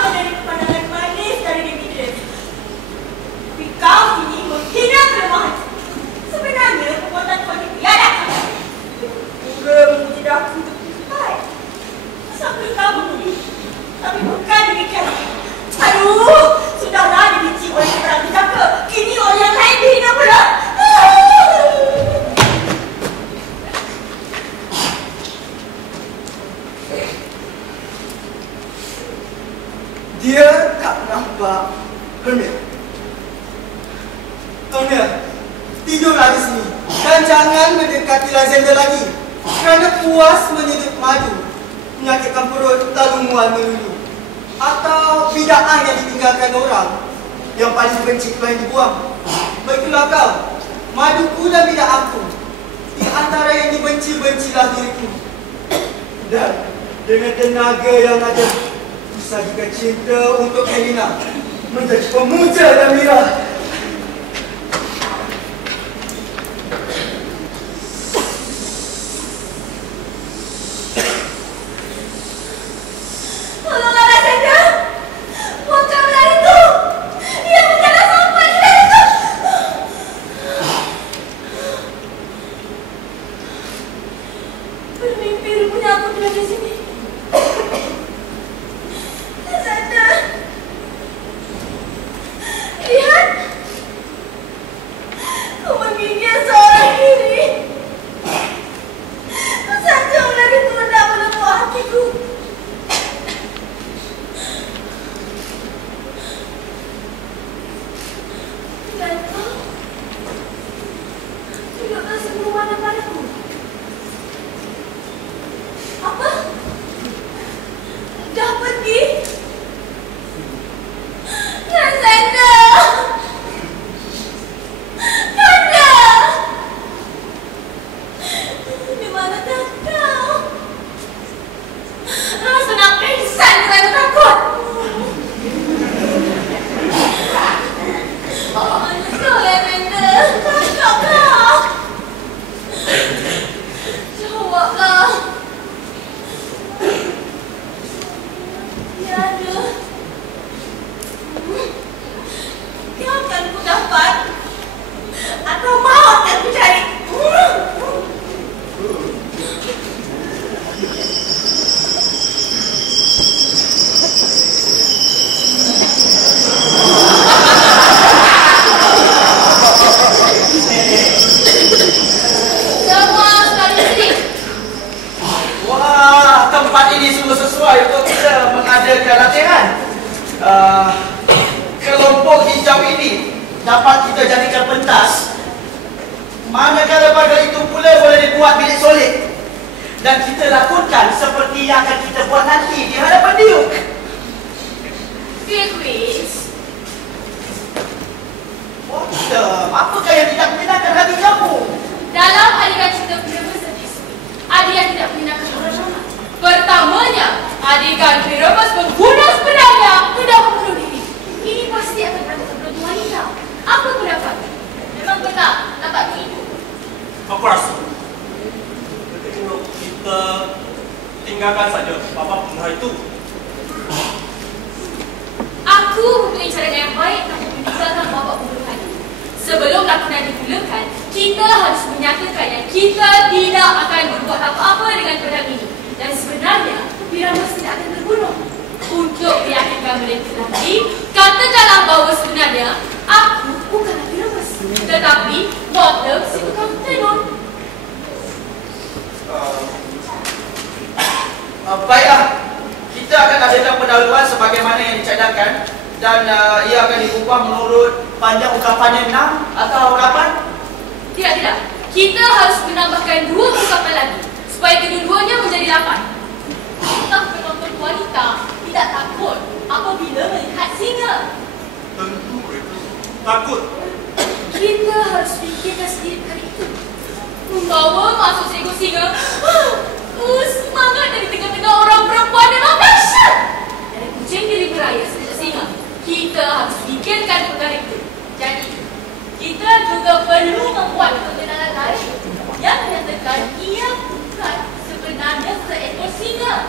menerima pandangan manis dari Demetrius. Tapi kau kini menghina kelemahan. Sebenarnya perbuatan kau ini tiada. Hingga memuji aku untuk baik. Sampai kau memuji. Tapi bukan demikian. Aduh, sudahlah dibenci oleh orang dijangka. Kini oleh yang lain dihina pula. Dia tak nampak Hermia. Hermia, tidurlah di sini. Dan jangan mendekati Lysander lagi. Kerana puas menyedut madu menyakitkan perut lalu mual melulu. Atau bid'ah yang ditinggalkan orang yang paling benci yang dibuang. Begitulah kau, maduku dan bid'ahku. Di antara yang dibenci-bencilah diriku. Dan dengan tenaga yang ada, usahakan cinta untuk Helena menjadi pemuja dan Mira. Tolonglah Lysander. Kakak! Jawablah. Tiada. Kau akan ku dapat atau maut akan ku cari. Tempat ini semua sesuai untuk kita mengadakan latihan. Kelompok hijau ini dapat kita jadikan pentas. Manakala pada itu pula boleh dibuat bilik solid. Dan kita lakukan seperti yang akan kita buat nanti di hadapan Duke. Quiz. Apakah yang tidak menyenangkan hati kamu? Dalam adegan cerita Fireman Service, ada yang tidak menyenangkan orang ramai. Pertamanya, adegan Fireman menggunakan sebenarnya hendak membunuh diri. Ini pasti akan melakukan perut wanita. Apa pendapat? Memang benar, nampaknya itu. Aku rasa kita tinggalkan saja bapa pembunuh itu. Aku mempunyai cara yang baik untuk meninggalkan bapa pembunuhan itu. Sebelum lakonan dimulakan, kita harus menyatakan yang kita tidak akan berbuat apa-apa dengan pedang ini. Dan sebenarnya, Piramas tidak akan terbunuh. Untuk meyakinkan mereka lagi, katakanlah bahawa sebenarnya aku bukanlah Piramas, tetapi Bottom si tukang tenun. Baiklah, kita akan adakan pendahuluan sebagaimana yang dicadangkan. Dan ia akan diubah menurut panjang ungkapannya 6 atau 8? Tidak. Kita harus menambahkan 2 ungkapan lagi supaya kedua-duanya menjadi 8. Kita penonton wanita tidak takut apabila melihat singa. Tentu mereka takut. Kita harus fikirkan sedikit kali itu. Membawa masuk seekor singa. Semangat dari tengah-tengah orang perempuan memang dahsyat. Dari kucing diri beraya seperti singa. Kita harus fikirkan perkara itu. Jadi, kita juga perlu membuat perkenalan lain yang menyatakan ia bukan sebenarnya seekor singa.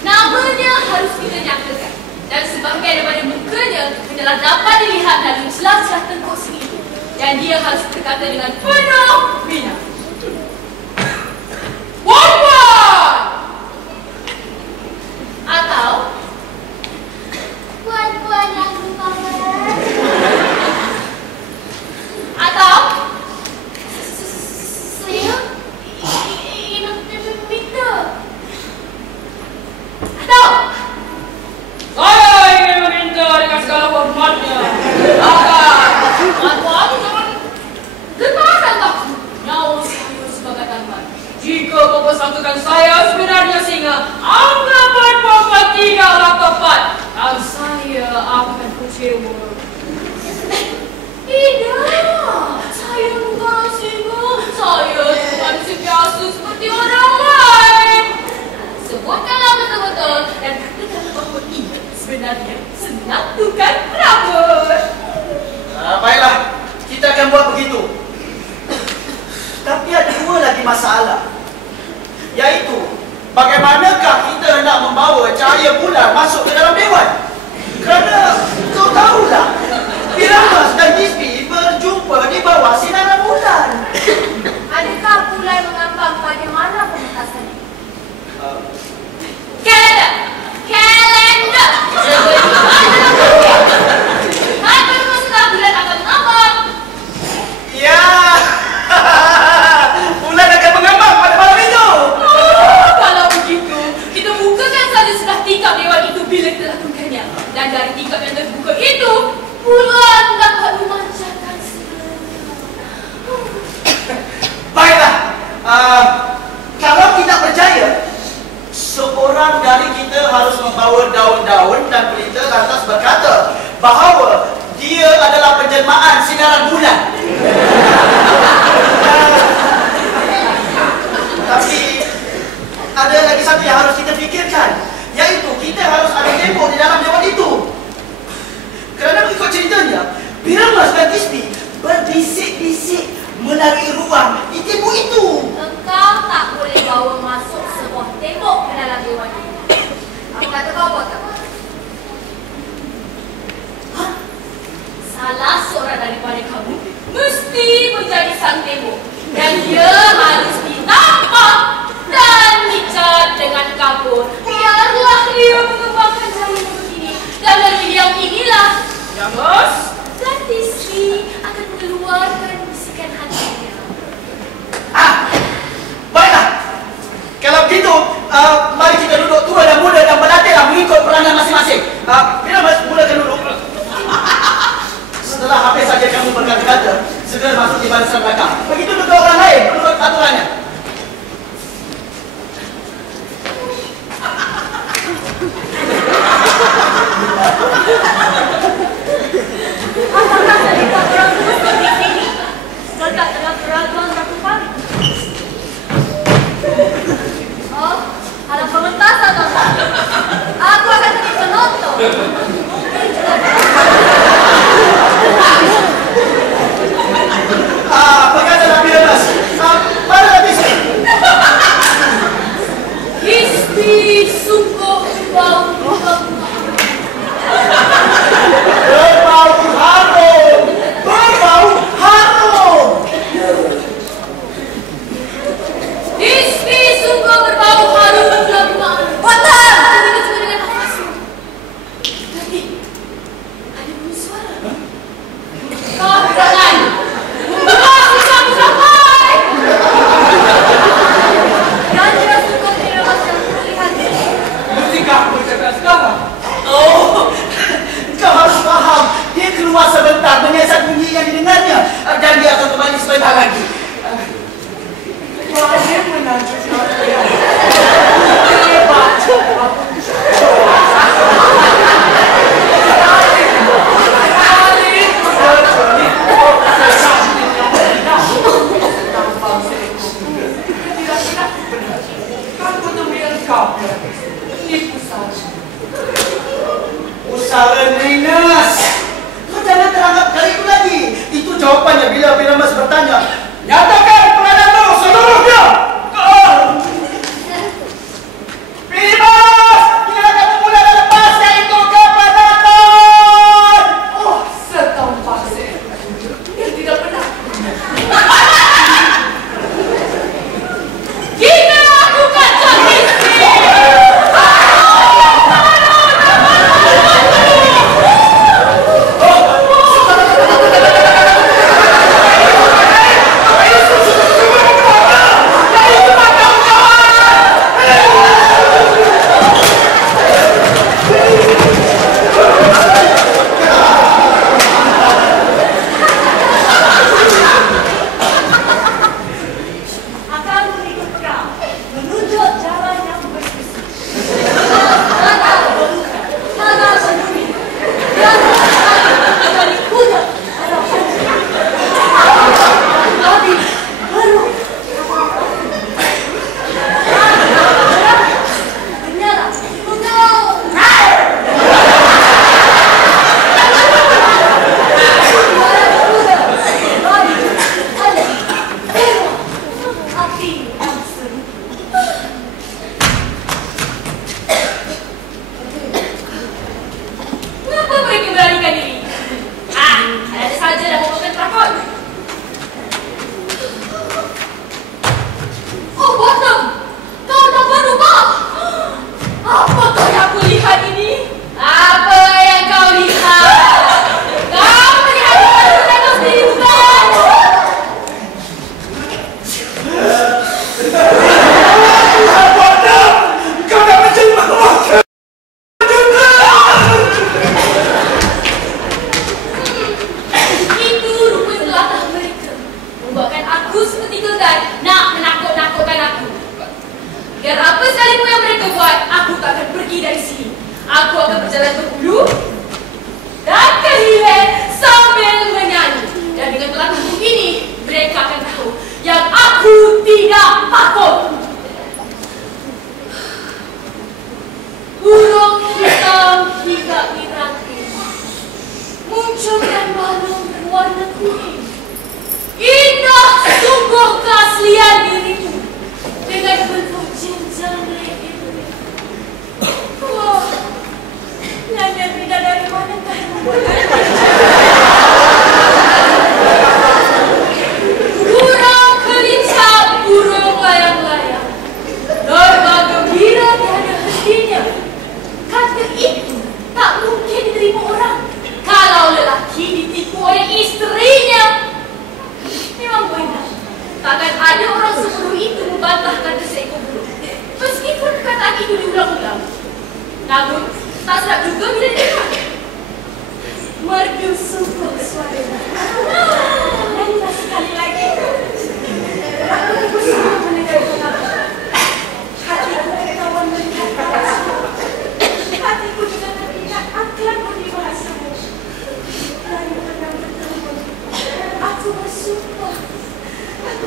Namanya harus kita nyatakan. Dan sebahagian daripada mukanya adalah dapat dilihat melalui celah-celah tengkuk singa itu. Dan dia harus berkata dengan penuh minat. Puan-puan! Atau puan-puan yang rupawan. Atau saya ingin meminta. Atau saya ingin meminta dengan segala hormatnya. Puan-puan jangan getarkan takut. Nyawa saya sebagai taman. Jika Bapak sangkakan saya sebenarnya singa, anggapan Bapak tidaklah tepat. Dan saya akan kecewa. Tidak, saya bukan singa. Saya manusia biasa seperti orang lain. Sebutkanlah betul-betul dan katakanlah bahawa ia sebenarnya senang tukang rambut. Baiklah, kita akan buat begitu. Tapi ada 2 lagi masalah. Yaitu, bagaimanakah kita nak membawa cahaya bulan masuk ke dalam dewan? Kerana kau tahulah, Piramas dan Nisbi berjumpa di bawah sinaran bulan. Adakah bulan mengambang pada mana pementasannya? Kalender! Apa masalah bulan akan mengambang? Ya, bulan akan mengambang pada malam itu. Kalau begitu, kita bukakan saja setelah tingkap dewan itu bila kita lakukannya. Dan dari tingkap yang terbuka itu, bulan dapat memancarkan segalanya. Baiklah, kalau tidak percaya, seorang dari kita harus membawa daun-daun dan pelita lantas berkata bahawa dia adalah penjelmaan sinaran bulan. Tapi ada lagi satu yang harus kita fikirkan, yaitu kita harus ada tembok di dalam dewan itu. Kerana mengikut ceritanya, Piramas dan Nisbi daripada kamu mesti menjadi sang tembok. Dan dia harus ditambah dan dicat dengan kapur. Biarlah dia mengembangkan jarinya begini. Dan dari yang inilah yang bos dan istri akan mengeluarkan bisikan hatinya. Baiklah. Kalau begitu, mari kita duduk tua dan muda dan berlatihlah mengikut peranan masing-masing. Piramas, mulakan dulu. Setelah habis saja kamu berkata-kata, segera masuk di barisan belakang. Begitu juga orang lain menurut aturannya. Apakah terlibat orang tua di sini? Sedang dalam keraguan Ratu Pari. Oh, ada pementasan atau tak? Aku akan jadi penonton. Berkatalah Piramas. Mana lagi sini? Istri sungguh bau bunga. Berbau harum. Berbau harum. Istri sungguh berbau harum bunga. Betul! Begitu juga dengan nafasmu. Tapi, ada bunyi suara. Kau jangan. Kau sampai. Dan dia sungguh tidak macam terlihat. Ketika aku bercakap sekarang. Oh, kau harus faham. Dia keluar sebentar menyiasat bunyi yang didengarnya. Dan dia akan kembali sebentar lagi. Wah, dia menanjut saya. Hebat. Usaha Ninas. Kau jangan teranggap kali itu lagi. Itu jawapannya bila Piramas bertanya. Nyatakan perananmu seluruhnya. Piramas! Bila kamu mulai lepasnya itu ke penonton. Oh, setampak saya. Dia tidak benar. Kita lakukan tradisi.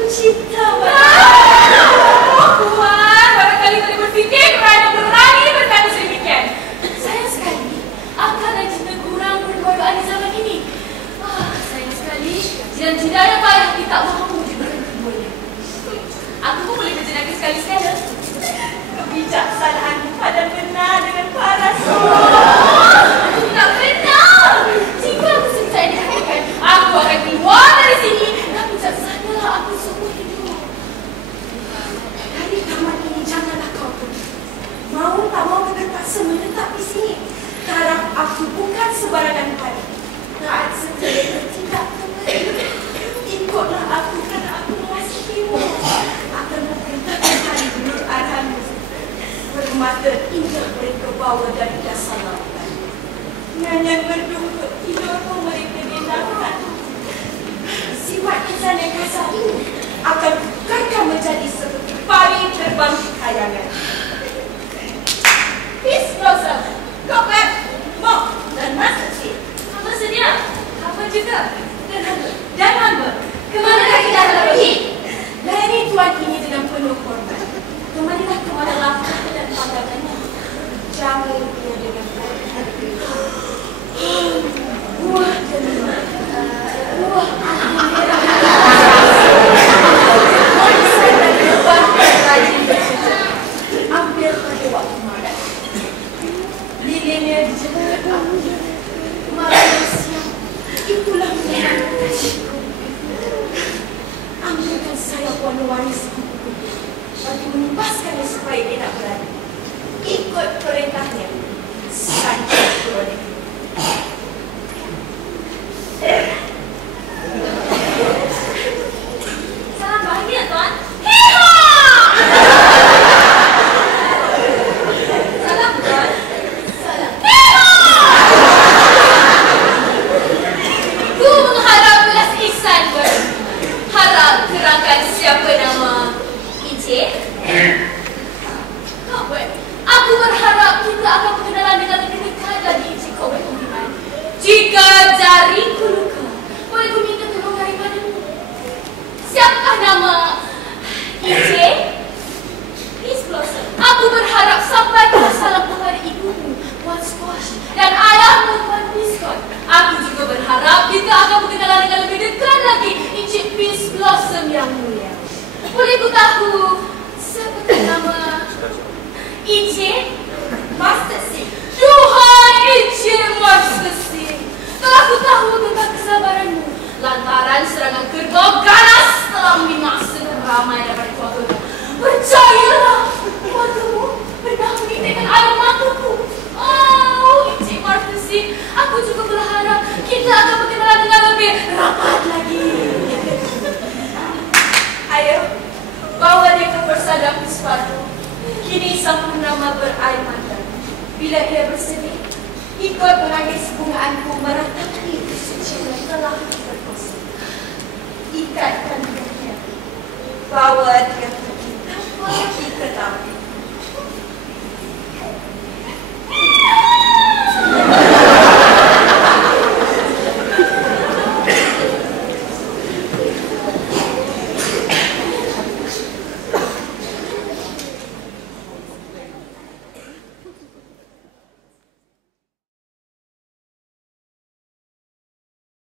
cinta. Puan, barangkali tadi berfikir kerana berani berkata sedemikian. Sayang sekali, akal dan cinta kurang berbodohan di zaman ini. Sayang sekali, jiran-jiran yang payah kita tak mahu diberikan kemuliaan. Aku pun boleh berjenaka sekali-sekala. Kebijaksanaan pada benar dengan paras. Tak benar. Jika aku selesai dikatakan, aku akan keluar dari sini. Dan bijaksanalah aku sungguh hidup. Dari taman ini janganlah kau pergi. Mau tak mau terpaksa menetap di sini. Taraf aku bukan sebarangan pada. Taat setia bertindak kembali. Ikutlah aku kerana aku mengasihimu. Akan memperintahkan hari Nur Arhanmu. Bermata indah mereka bawa dari dasar lautan. Nyanyian merdu untuk tidur pun mereka dengarkan. Sifat insan yang kasar ini akan kekal menjadi seperti pari terbang di kayangan. Peace Blossom, go back, Mok dan Master Chief. Hamba sedia. Hamba juga. Dan hamba, kemanakah kita akan pergi? Layani tuan ini dengan penuh hormat. Kemarilah ke mana lapar dan pandangannya. Jamu dia dengan baik. Buah delima. Buah merah. Manusia dan lebar rajin bersejarah. Ambil pada waktu malam. Lilinnya dijaga aku. Manusia, itulah memang kasihku. Ambilkan saya warna-warni sekutu bagi menembaskannya supaya dia tak berani. Ikut perintahnya. Saja boleh. Salam bahagia, Tuan. Salam, Tuan. Salam. Ku mengharap belas ihsan harap kerangkan siapa nama Encik. Kowek, aku berharap kita akan berkenalan dengan lebih dekat lagi Encik Kowek Kumiman. Jika jariku luka, boleh ku minta tolong daripadamu. Siapakah nama Encik? Miss Blossom. Aku berharap sampaikan salam kepada ibumu, Puan Squash, dan ayahmu, Puan Biscuit. Aku juga berharap kita akan berkenalan dengan lebih dekat lagi Encik Miss Blossom yang mulia. Boleh ku tahu siapakah nama Encik? Master Chief. Duhai Encik Master Chief, telah ku tahu tentang kesabaranmu lantaran serangan kerbau ganas telah membinasakan ramai daripada keluarga. Percayalah, keluargamu pernah menitikkan air mataku. Oh, Encik Master Chief, aku juga berharap kita akan berkenalan dengan lebih rapat lagi. Ayo, bawa dia ke persada Puspato. Kini sang purnama berair mata. Bila ia bersedih, ikut menangis bungaanku meratapi kesucian yang telah berkosong. Ikatkan dia. Bawa dia